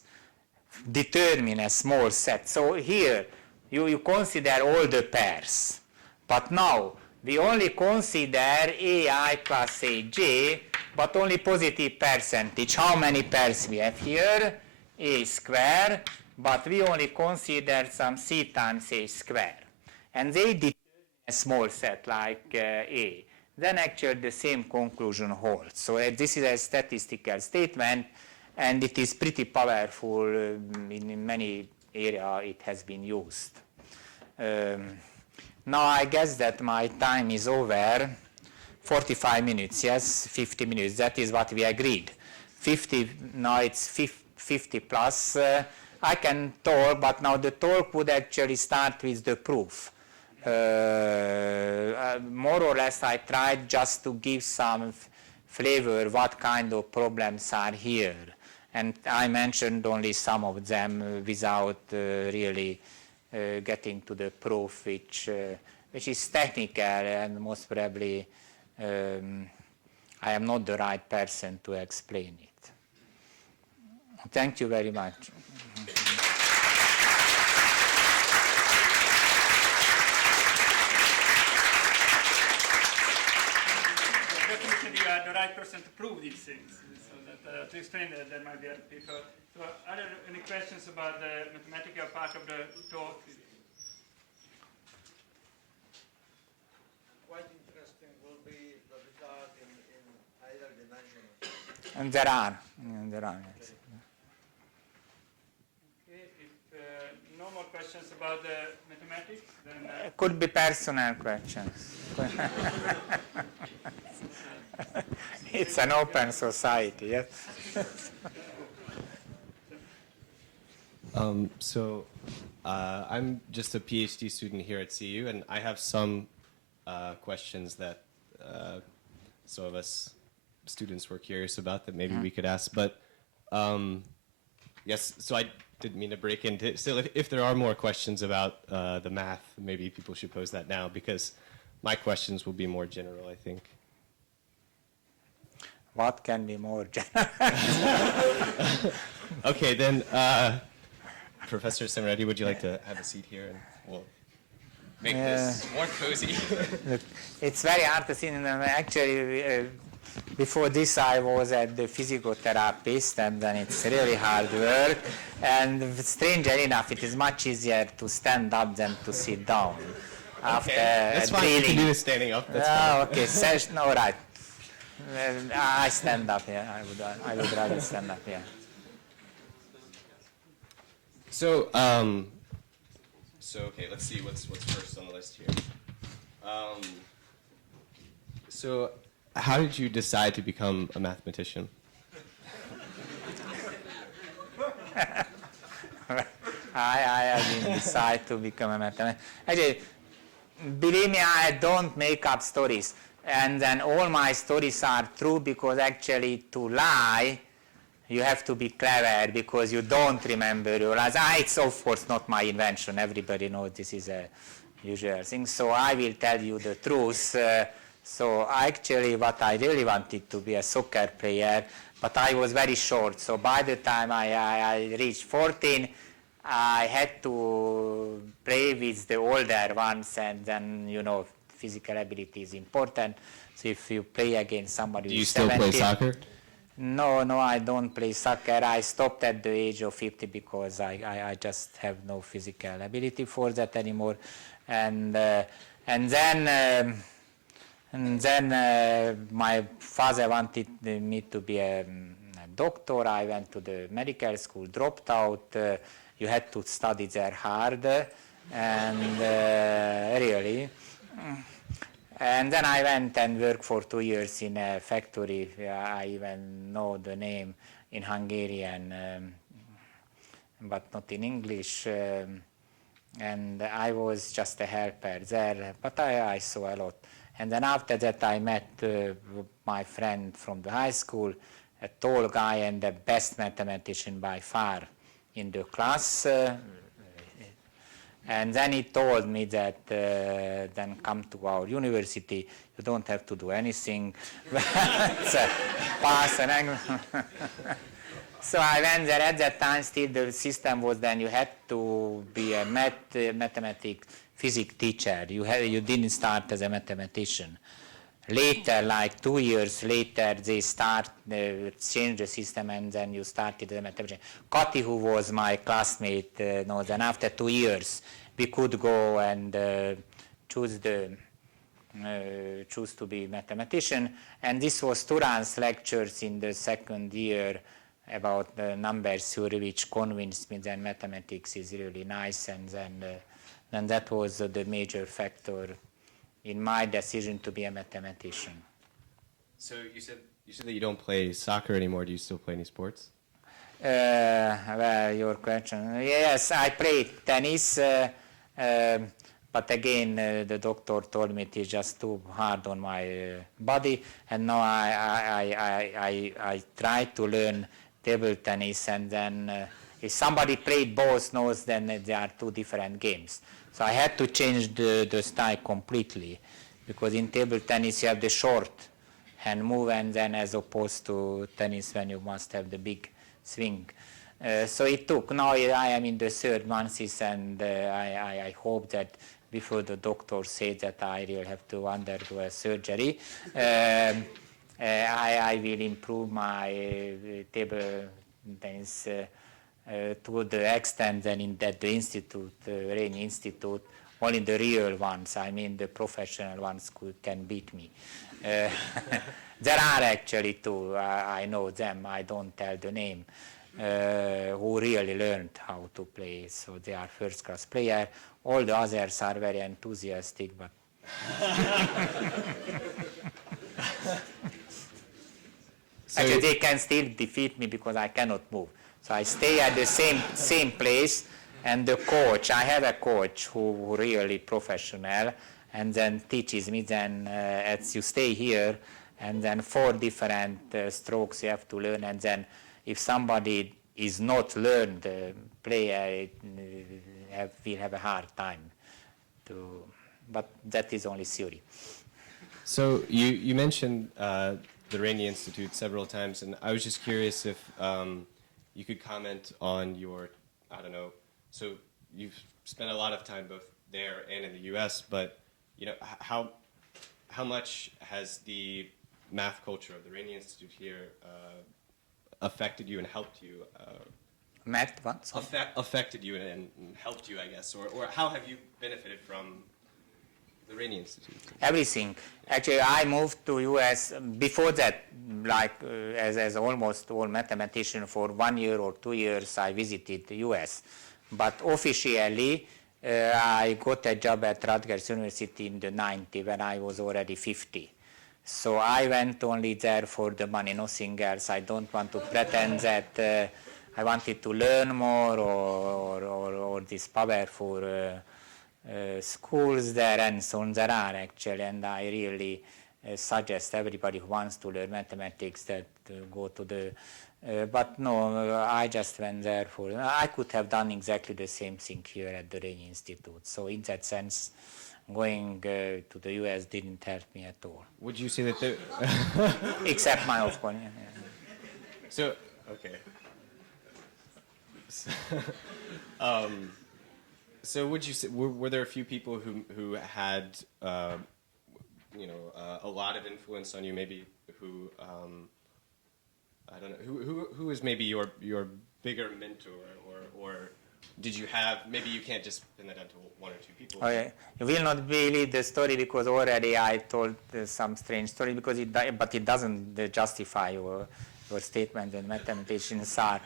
determine a small set, so here you consider all the pairs, but now we only consider AI plus AJ, but only positive percentage. How many pairs we have here? A square, but we only consider some C times A square. And they determine a small set like A. Then actually the same conclusion holds. So this is a statistical statement, and it is pretty powerful. In many areas it has been used. Now I guess that my time is over. 45 minutes, yes, 50 minutes, that is what we agreed. 50, now it's 50 plus. I can talk, but now the talk would actually start with the proof. More or less I tried just to give some flavor what kind of problems are here, and I mentioned only some of them without really getting to the proof, which is technical, and most probably I am not the right person to explain it. Thank you very much. You are the right person to prove these things. So that, to explain that, there might be other people. So are there any questions about the mathematical part of the talk? Quite interesting will be the result in higher dimensional. And there are. Yes. Okay, if no more questions about the mathematics, then... Could be personal questions. It's an open society, yes? I'm just a PhD student here at CU, and I have some questions that some of us students were curious about that maybe we could ask. But yes, so I didn't mean to break into. Still, if there are more questions about the math, maybe people should pose that now, because my questions will be more general, I think. What can be more general? Okay, then, Professor Szemeredi, would you like to have a seat here, and we'll make this more cozy? Look, it's very hard to see. Actually, before this I was at the physiotherapist, and then it's really hard work. And strangely enough, it is much easier to stand up than to sit down. After that's fine. You can do this standing up. That's fine. Okay, session, all right. I stand up here. I would rather stand up here. So, okay, let's see what's first on the list here. So, how did you decide to become a mathematician? I didn't decide to become a mathematician. Actually, believe me, I don't make up stories. And then all my stories are true, because actually to lie, you have to be clever, because you don't remember your lies. It's of course not my invention. Everybody knows this is a usual thing. So I will tell you the truth. So actually what I really wanted to be a soccer player, but I was very short. So by the time I reached 14, I had to play with the older ones, and then, physical ability is important. So if you play against somebody Do you who's still 17, play soccer? No, I don't play soccer. I stopped at the age of 50 because I just have no physical ability for that anymore. And then my father wanted me to be a doctor. I went to the medical school, dropped out. You had to study there hard, and really. And then I went and worked for 2 years in a factory. I even know the name in Hungarian, but not in English. And I was just a helper there, but I saw a lot. And then after that I met my friend from the high school, a tall guy and the best mathematician by far in the class. And then he told me that then come to our university, you don't have to do anything. Pass an angle. So I went there. At that time still the system was then you had to be a mathematics physics teacher. You didn't start as a mathematician. Later, like 2 years later, they change the system, and then you started as a mathematician. Kati, who was my classmate, knows, and after 2 years, we could go and choose to be mathematician. And this was Turan's lectures in the second year about the number theory, which convinced me that mathematics is really nice, and then that was the major factor in my decision to be a mathematician. So you said that you don't play soccer anymore. Do you still play any sports? Well, your question. Yes, I played tennis, but again, the doctor told me it is just too hard on my body, and now I try to learn table tennis, and then if somebody played both knows, then they are two different games. So I had to change the style completely, because in table tennis you have the short hand move, and then as opposed to tennis when you must have the big swing. So it took. Now I am in the third months, and I hope that before the doctor says that I really have to undergo a surgery, I will improve my table tennis to the extent that in the institute, Rain Institute, only the real ones, I mean the professional ones, can beat me. There are actually two, I know them, I don't tell the name, who really learned how to play, so they are first class player. All the others are very enthusiastic, but actually they can still defeat me because I cannot move. So I stay at the same place, and the coach, I have a coach who really professional, and then teaches me then as you stay here, and then 4 different strokes you have to learn, and then if somebody is not learned player will have a hard time but that is only theory. So you mentioned the Rainy Institute several times, and I was just curious if you could comment on your, I don't know, so you've spent a lot of time both there and in the U.S., but you know, how much has the math culture of the Rainy Institute here affected you and helped you? Math what? Affected you and helped you, I guess, or how have you benefited from the Rainy Institute? Everything. Actually, I moved to U.S. before that, like as almost all mathematician, for 1 year or 2 years I visited the U.S. But officially, I got a job at Rutgers University in the 90s when I was already 50. So I went only there for the money, nothing else. I don't want to pretend that I wanted to learn more or this powerful schools there and so on. There are actually, and I really suggest everybody who wants to learn mathematics that go to the but no, I just went there for, I could have done exactly the same thing here at the Rainy Institute. So in that sense, going to the US didn't help me at all. Would you say that there... Except my opinion. So, okay. So would you say, were there a few people who had a lot of influence on you, maybe who I don't know who is maybe your bigger mentor, or did you have, maybe you can't just pin that down to one or two people. Okay. You will not believe the story because already I told some strange story because but it doesn't justify your statement that mathematicians are.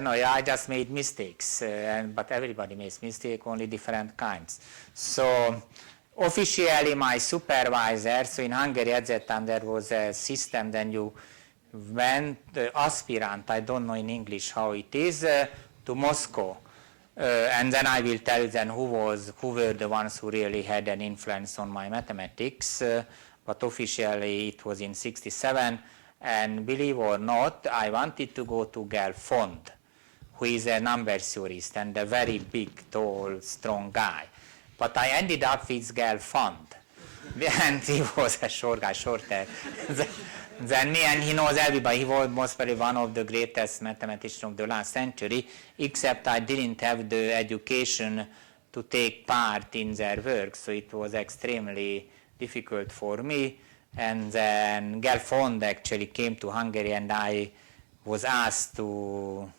No, yeah, I just made mistakes, but everybody makes mistakes, only different kinds. So officially my supervisor, so in Hungary at that time there was a system, then you went aspirant, I don't know in English how it is, to Moscow. And then I will tell you then who were the ones who really had an influence on my mathematics, but officially it was in '67, and believe or not, I wanted to go to Gelfond, who is a number theorist and a very big, tall, strong guy. But I ended up with Gelfond, and he was a short guy, shorter than me, and he knows everybody. He was most probably one of the greatest mathematicians of the last century, except I didn't have the education to take part in their work, so it was extremely difficult for me. And then Gelfond actually came to Hungary, and I was asked to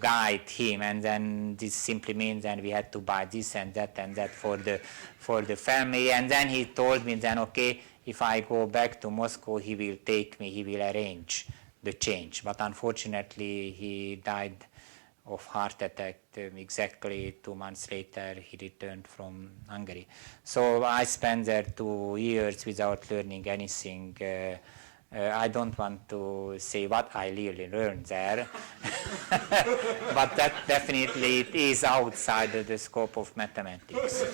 guide him, and then this simply means that we had to buy this and that for the family. And then he told me then, okay, if I go back to Moscow, he will take me, he will arrange the change. But unfortunately, he died of heart attack exactly 2 months later. He returned from Hungary. So I spent there 2 years without learning anything. I don't want to say what I really learned there, but that definitely it is outside the scope of mathematics.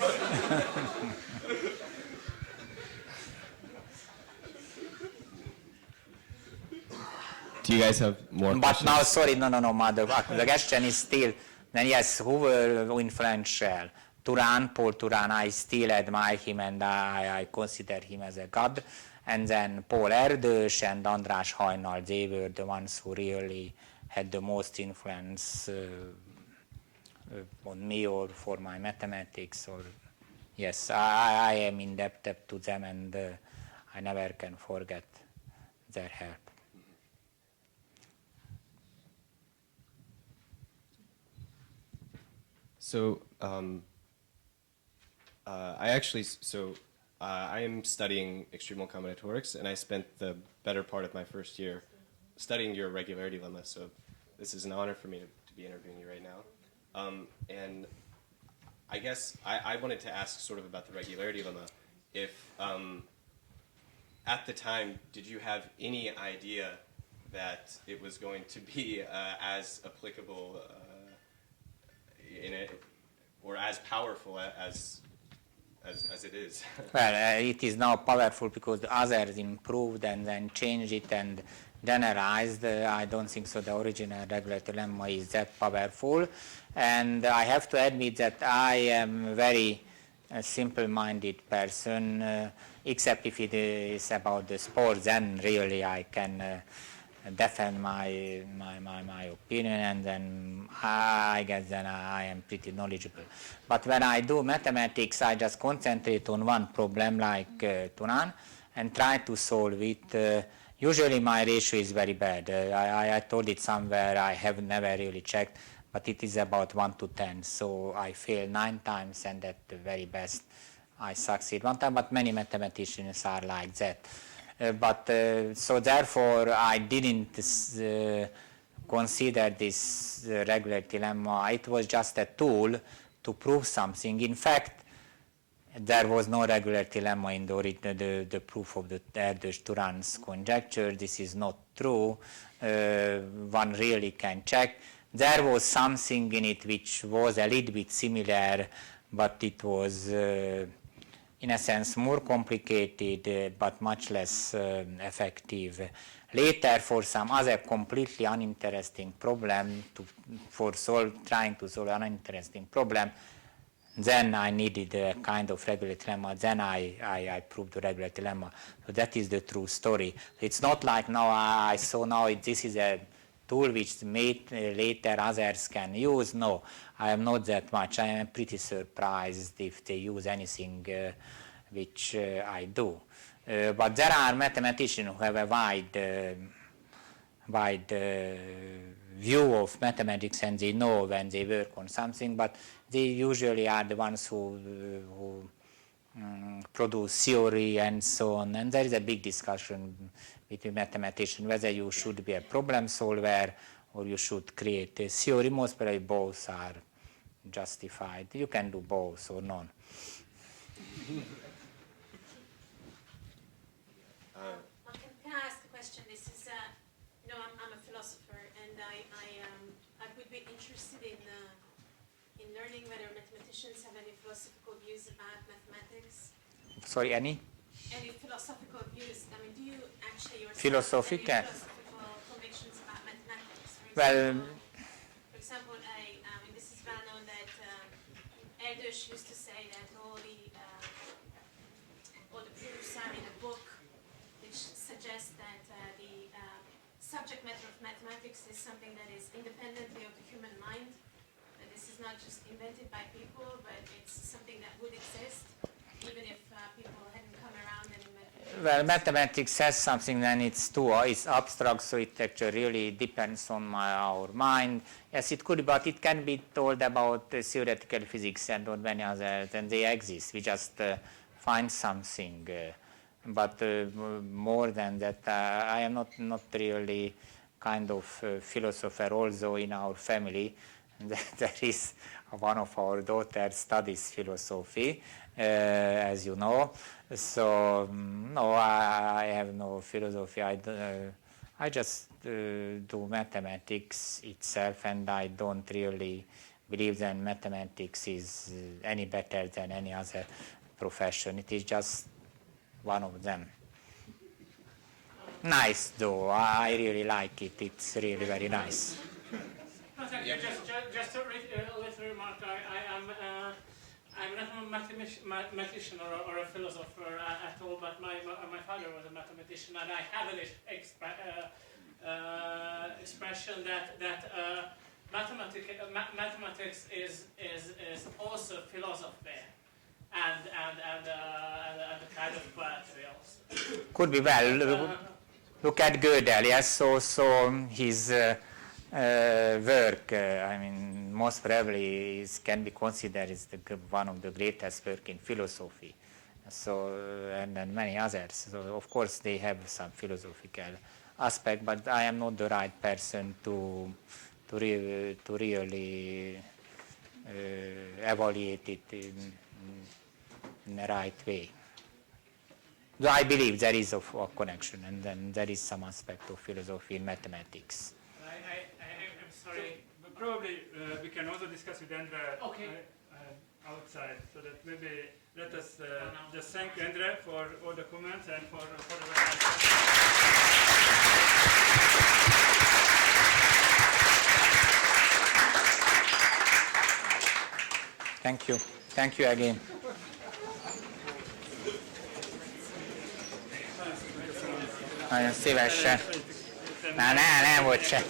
Do you guys have more But questions? now, sorry, no, the question is still, then yes, who were influential? Paul Turan, I still admire him and I consider him as a god. And then Paul Erdős and András Hajnal, they were the ones who really had the most influence on me or for my mathematics. Or yes, I am indebted to them, and I never can forget their help. So I am studying extremal combinatorics, and I spent the better part of my first year studying your regularity lemma. So this is an honor for me to be interviewing you right now. And I guess I wanted to ask sort of about the regularity lemma. If at the time, did you have any idea that it was going to be as applicable or as powerful as it is? Well, it is now powerful because the others improved and then changed it and generalized. I don't think so the original regularity lemma is that powerful. And I have to admit that I am a very simple-minded person, except if it is about the sport, then really I can defend my opinion, and then I guess then I am pretty knowledgeable. But when I do mathematics, I just concentrate on one problem like Turan and try to solve it. Usually my ratio is very bad. I told it somewhere, I have never really checked, but it is about 1 to 10. So I fail 9 times, and at the very best I succeed 1 time, but many mathematicians are like that. So therefore I didn't consider this regularity lemma. It was just a tool to prove something. In fact, there was no regularity lemma in the proof of the Erdős-Turan's conjecture. This is not true. One really can check. There was something in it which was a little bit similar, but it was in a sense more complicated, but much less effective. Later, for some other completely uninteresting problem, trying to solve an uninteresting problem, then I needed a kind of regularity lemma. Then I proved the regularity lemma. So that is the true story. It's not like now I saw now this is a tool which later others can use. No, I am not that much. I am pretty surprised if they use anything which I do. But there are mathematicians who have a wide view of mathematics, and they know when they work on something, but they usually are the ones who produce theory and so on, and there is a big discussion between mathematicians whether you should be a problem solver or you should create a theory. Most probably both are justified. You can do both or none. Can I ask a question? This is, I'm a philosopher, and I would be interested in learning whether mathematicians have any philosophical views about mathematics. Sorry, any? Any philosophical views? I mean, do you actually yourself Philosophical? have any philosophical convictions about mathematics? Well, For example, this is well known that Erdős used to say that all the proofs are in a book, which suggests that the subject matter of mathematics is something that is independently of the human mind. That this is not just invented by people, but it's something that would exist, even if people hadn't come around and invented it. Well, mathematics says something, then it's too, it's abstract, so it actually really depends on our mind. Yes, it could, but it can be told about theoretical physics and on many others, and they exist. We just find something. But more than that, I am not really kind of philosopher. Also in our family, there is one of our daughters studies philosophy, as you know. So no, I have no philosophy. I just do mathematics itself, and I don't really believe that mathematics is any better than any other profession. It is just one of them. Nice though, I really like it. It's really very nice. No, thank you. Just a little remark. I'm not a mathematician or a philosopher at all, but my father was a mathematician, and I have an expression that mathematics is also philosophy and a kind of poetry also. Could be well. Look at Gödel, yes, so his work, I mean, most probably can be considered as one of the greatest work in philosophy. So, and many others. So, of course, they have some philosophical aspect, but I am not the right person to really evaluate it in the right way. So I believe there is a connection, and then there is some aspect of philosophy in mathematics. I'm sorry, but probably we can also discuss with Endre outside, so that maybe let us just thank Endre for all the comments and for the very Thank you. Thank you again. Nagyon szívesen. Nem volt se.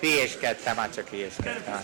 Hülyéskedtem, már csak hülyéskedtem.